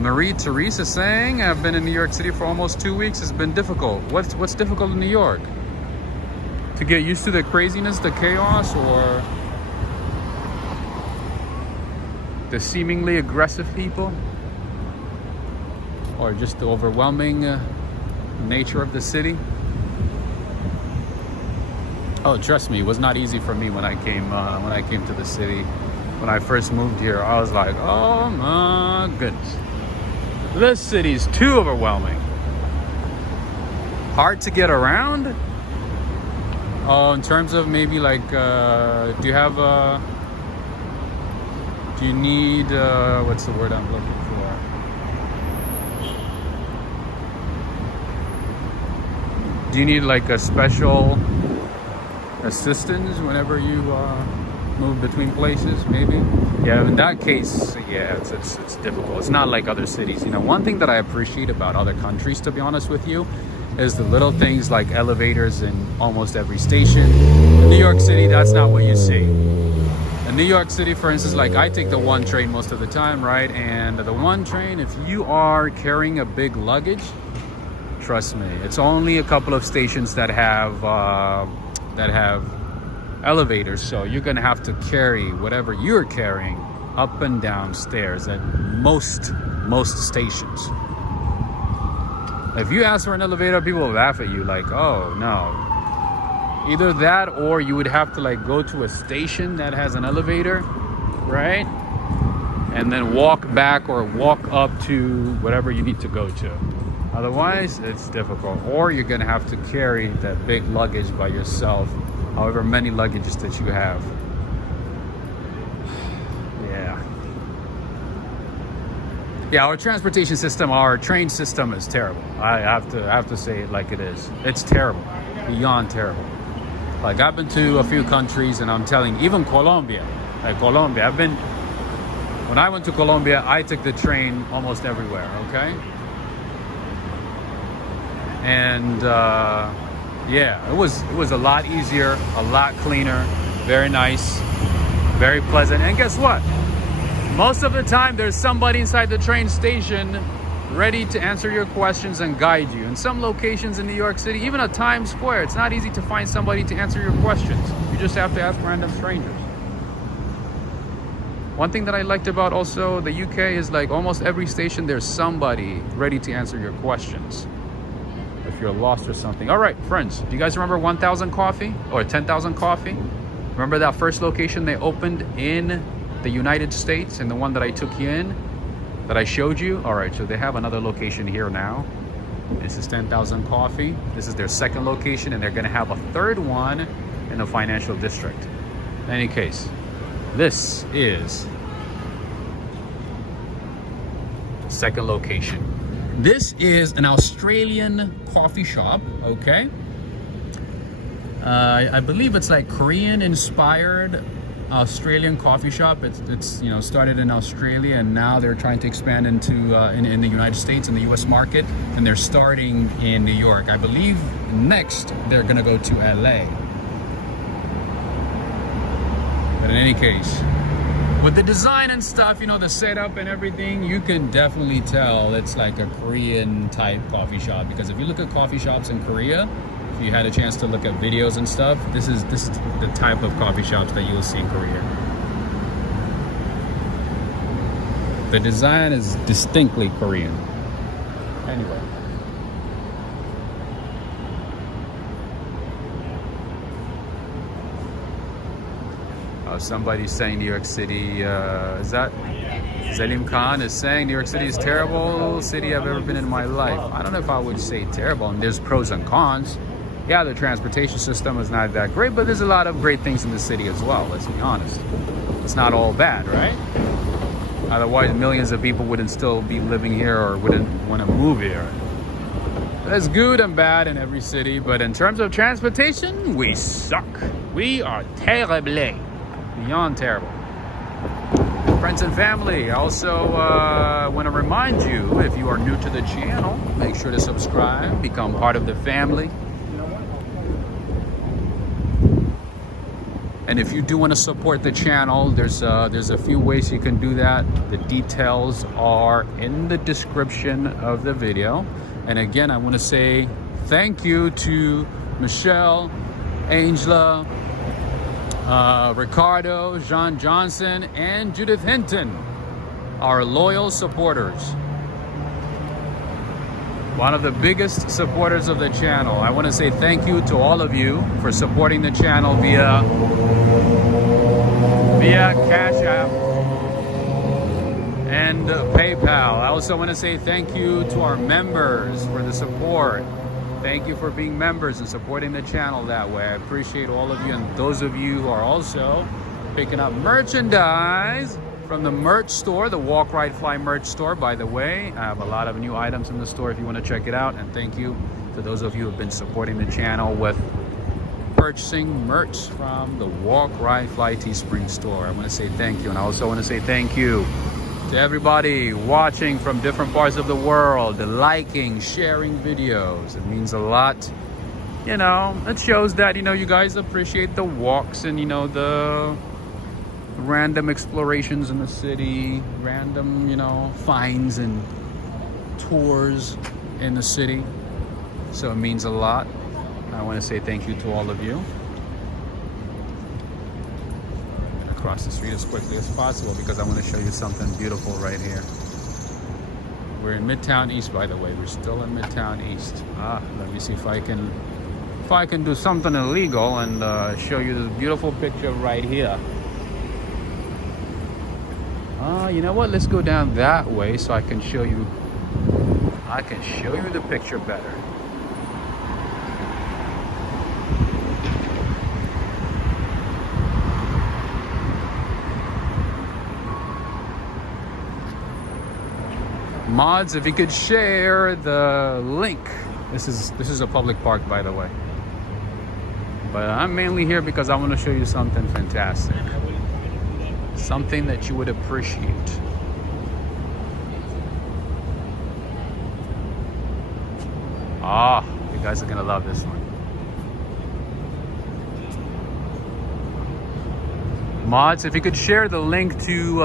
Marie Teresa saying, I've been in New York City for almost 2 weeks. It's been difficult. What's difficult in New York? To get used to the craziness, the chaos, or the seemingly aggressive people, or just the overwhelming nature of the city? Oh, trust me, it was not easy for me when I came to the city. When I first moved here, I was like, oh my goodness, this city's too overwhelming. Hard to get around. Oh, in terms of maybe like, do you need, what's the word I'm looking for? Do you need like a special assistance whenever you move between places, maybe? Yeah, in that case, yeah, it's difficult. It's not like other cities. You know, one thing that I appreciate about other countries, to be honest with you, is the little things like elevators in almost every station. In New York City, that's not what you see. In New York City, for instance, like I take the 1 train most of the time, right? And the 1 train, if you are carrying a big luggage, trust me, it's only a couple of stations that have elevators. So you're gonna have to carry whatever you're carrying up and down stairs at most stations. If you ask for an elevator, people will laugh at you like, oh no. Either that, or you would have to like go to a station that has an elevator, right? And then walk back or walk up to whatever you need to go to. Otherwise, it's difficult. Or you're gonna have to carry that big luggage by yourself, however many luggages that you have. Yeah, our transportation system, our train system is terrible. I have to say it like it is. It's terrible, beyond terrible. Like I've been to a few countries, and I'm telling you, even Colombia. Like Colombia, when I went to Colombia, I took the train almost everywhere. Okay, and yeah, it was a lot easier, a lot cleaner, very nice, very pleasant. And guess what? Most of the time, there's somebody inside the train station ready to answer your questions and guide you. In some locations in New York City, even at Times Square, it's not easy to find somebody to answer your questions. You just have to ask random strangers. One thing that I liked about also the UK is like almost every station, there's somebody ready to answer your questions if you're lost or something. All right, friends, do you guys remember 1000 Coffee or 10,000 Coffee? Remember that first location they opened in the United States, and the one that I took you in, that I showed you? All right, so they have another location here now. This is 10,000 Coffee. This is their second location, and they're going to have a third one in the financial district. In any case, this is the second location. This is an Australian coffee shop, okay? I believe it's like Korean inspired Australian coffee shop. It's you know, started in Australia, and now they're trying to expand into in the United States, in the US market, and they're starting in New York. I believe next they're gonna go to LA. But in any case, with the design and stuff, you know, the setup and everything, you can definitely tell it's like a Korean type coffee shop, because if you look at coffee shops in Korea, if you had a chance to look at videos and stuff, this is the type of coffee shops that you'll see in Korea. The design is distinctly Korean. Anyway. Somebody's saying New York City, is that Zalim Khan is saying New York City is terrible city I've ever been in my life. I don't know if I would say terrible, and there's pros and cons. Yeah, the transportation system is not that great, but there's a lot of great things in the city as well, let's be honest. It's not all bad, right? Otherwise, millions of people wouldn't still be living here or wouldn't want to move here. There's good and bad in every city, but in terms of transportation, we suck. We are terrible. Beyond terrible. Friends and family, I also want to remind you, if you are new to the channel, make sure to subscribe, become part of the family. And if you do want to support the channel, there's a few ways you can do that. The details are in the description of the video. And again, I want to say thank you to Michelle, Angela, Ricardo, John Johnson, and Judith Hinton, our loyal supporters. One of the biggest supporters of the channel. I want to say thank you to all of you for supporting the channel via Cash App and PayPal. I also want to say thank you to our members for the support. Thank you for being members and supporting the channel that way. I appreciate all of you, and those of you who are also picking up merchandise from the merch store, the Walk, Ride, Fly merch store. By the way, I have a lot of new items in the store if you want to check it out. And thank you to those of you who have been supporting the channel with purchasing merch from the Walk, Ride, Fly Teespring store. I want to say thank you, and I also want to say thank you to everybody watching from different parts of the world, liking, sharing videos. It means a lot. You know, it shows that, you know, you guys appreciate the walks and, you know, the random explorations in the city, random, you know, finds and tours in the city. So it means a lot. I want to say thank you to all of you. Across the street as quickly as possible because I want to show you something beautiful right here. We're in Midtown East, by the way. We're still in Midtown East. Let me see if I can do something illegal and show you this beautiful picture right here. You know what? Let's go down that way so I can show you the picture better. Mods, if you could share the link. This is a public park, by the way. But I'm mainly here because I want to show you something fantastic. Something that you would appreciate. You guys are gonna love this one. Mods, if you could share the link to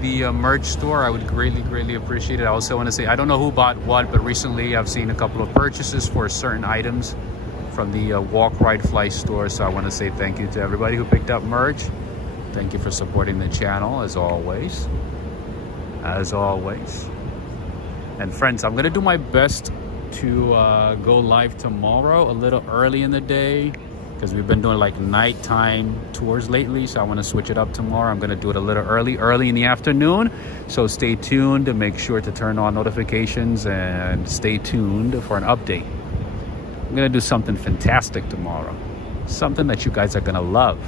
the merch store, I would greatly appreciate it. I also want to say, I don't know who bought what, but recently I've seen a couple of purchases for certain items from the Walk, Ride, Fly store. So I want to say thank you to everybody who picked up merch. Thank you for supporting the channel, as always. As always. And friends, I'm going to do my best to go live tomorrow a little early in the day. because we've been doing like nighttime tours lately, so I want to switch it up tomorrow. I'm going to do it a little early in the afternoon, so stay tuned to make sure to turn on notifications and stay tuned for an update. I'm going to do something fantastic tomorrow, something that you guys are going to love,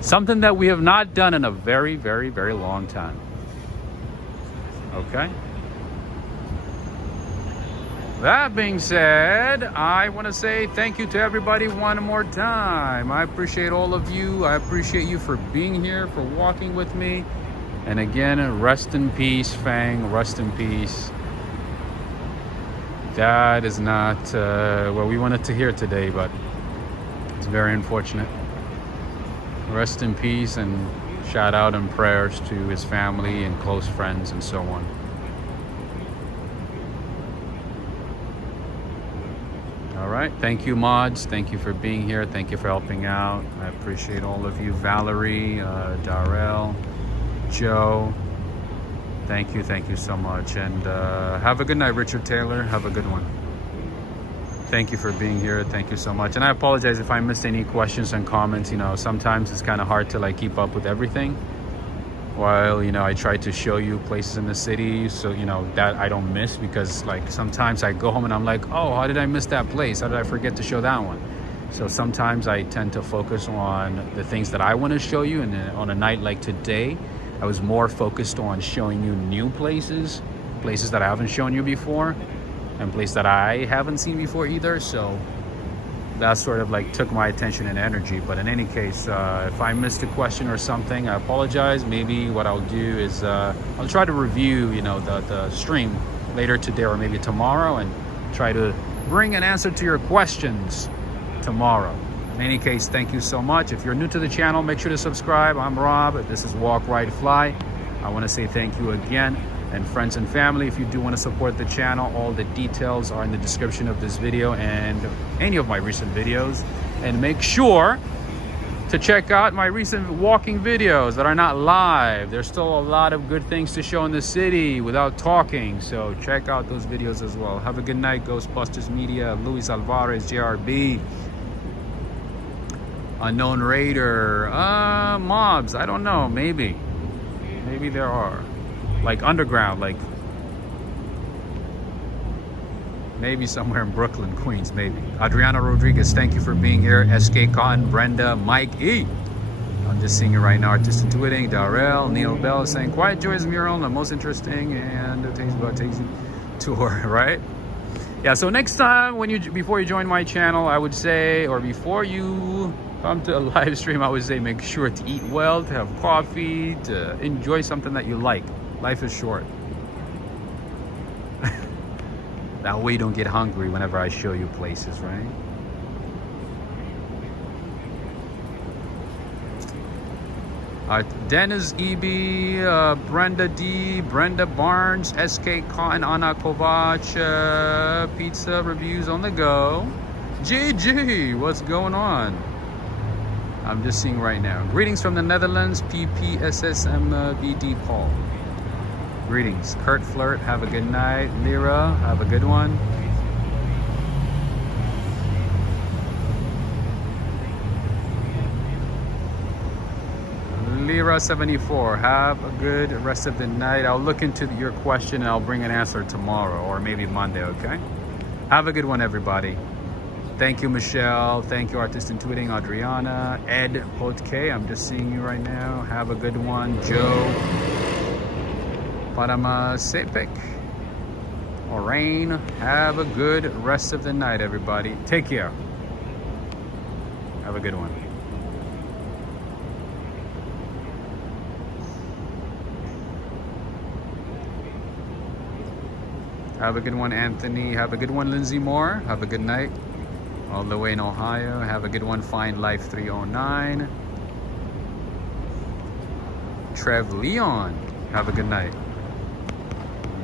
something that we have not done in a very, very, very long time. Okay? That being said, I want to say thank you to everybody one more time. I appreciate all of you. I appreciate you for being here, for walking with me. And again, rest in peace, Fang. Rest in peace. That is not what we wanted to hear today, but it's very unfortunate. Rest in peace, and shout out and prayers to his family and close friends and so on. All right, thank you, mods. Thank you for being here. Thank you for helping out. I appreciate all of you. Valerie, Darrell, Joe. Thank you so much. And have a good night, Richard Taylor. Have a good one. Thank you for being here. Thank you so much. And I apologize if I missed any questions and comments. You know, sometimes it's kind of hard to like keep up with everything, while, you know, I try to show you places in the city, so, you know, that I don't miss, because like sometimes I go home and I'm like, oh, how did I miss that place? How did I forget to show that one? So sometimes I tend to focus on the things that I want to show you, and then on a night like today, I was more focused on showing you new places that I haven't shown you before, and places that I haven't seen before either. So that sort of like took my attention and energy. But in any case, if I missed a question or something, I apologize. Maybe what I'll do is I'll try to review, you know, the stream later today or maybe tomorrow, and try to bring an answer to your questions tomorrow. In any case, thank you so much. If you're new to the channel, make sure to subscribe. I'm Rob. This is Walk, Ride, Fly. I want to say thank you again. And friends and family, if you do want to support the channel, all the details are in the description of this video and any of my recent videos. And make sure to check out my recent walking videos that are not live. There's still a lot of good things to show in the city without talking, so check out those videos as well. Have a good night, Ghostbusters Media, Luis Alvarez, JRB, Unknown Raider, mobs, I don't know, maybe there are. Like underground, like maybe somewhere in Brooklyn, Queens, maybe. Adriana Rodriguez, thank you for being here. SK Cotton, Brenda, Mike E. I'm just seeing it right now. Artistic Tweeting, Darrell, Neil Bell saying Quiet Joy's mural, the most interesting, and it takes about takes tour, right? Yeah, so next time before you join my channel, I would say, or before you come to a live stream, I would say make sure to eat well, to have coffee, to enjoy something that you like. Life is short. That way you don't get hungry whenever I show you places, right? Dennis E.B., Brenda D., Brenda Barnes, SK Cotton, Anna Kovac, pizza reviews on the go. JJ, what's going on? I'm just seeing right now. Greetings from the Netherlands, PPSSMBD Paul. Greetings. Kurt Flirt, have a good night. Lyra, have a good one. Lyra74, have a good rest of the night. I'll look into your question and I'll bring an answer tomorrow or maybe Monday, okay? Have a good one, everybody. Thank you, Michelle. Thank you, Artist in Tweeting, Adriana. Ed Potke, I'm just seeing you right now. Have a good one. Joe. Parama Sepek. Orain. Have a good rest of the night, everybody. Take care. Have a good one. Have a good one, Anthony. Have a good one, Lindsay Moore. Have a good night. All the way in Ohio. Have a good one, Find Life 309. Trev Leon. Have a good night.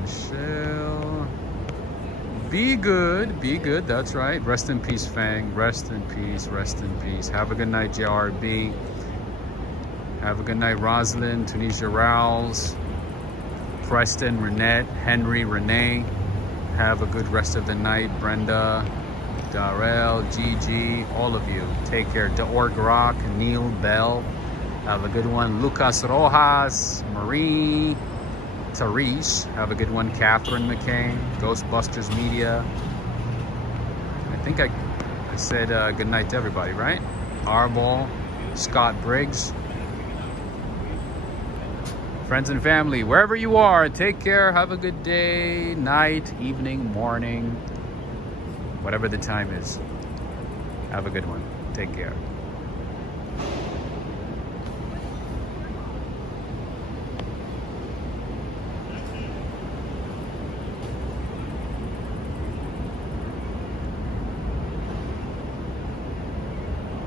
Michelle. Be good. Be good. That's right. Rest in peace, Fang. Rest in peace. Rest in peace. Have a good night, JRB. Have a good night, Rosalind, Tunisia Rowles, Preston, Renette, Henry, Renee. Have a good rest of the night, Brenda. Darrell, Gigi, all of you. Take care. Deorg Rock, Neil Bell. Have a good one. Lucas Rojas, Marie, Tarish. Have a good one. Catherine McCain, Ghostbusters Media. I think I said good night to everybody, right? Arbol, Scott Briggs. Friends and family, wherever you are, take care. Have a good day, night, evening, morning, whatever the time is. Have a good one. Take care.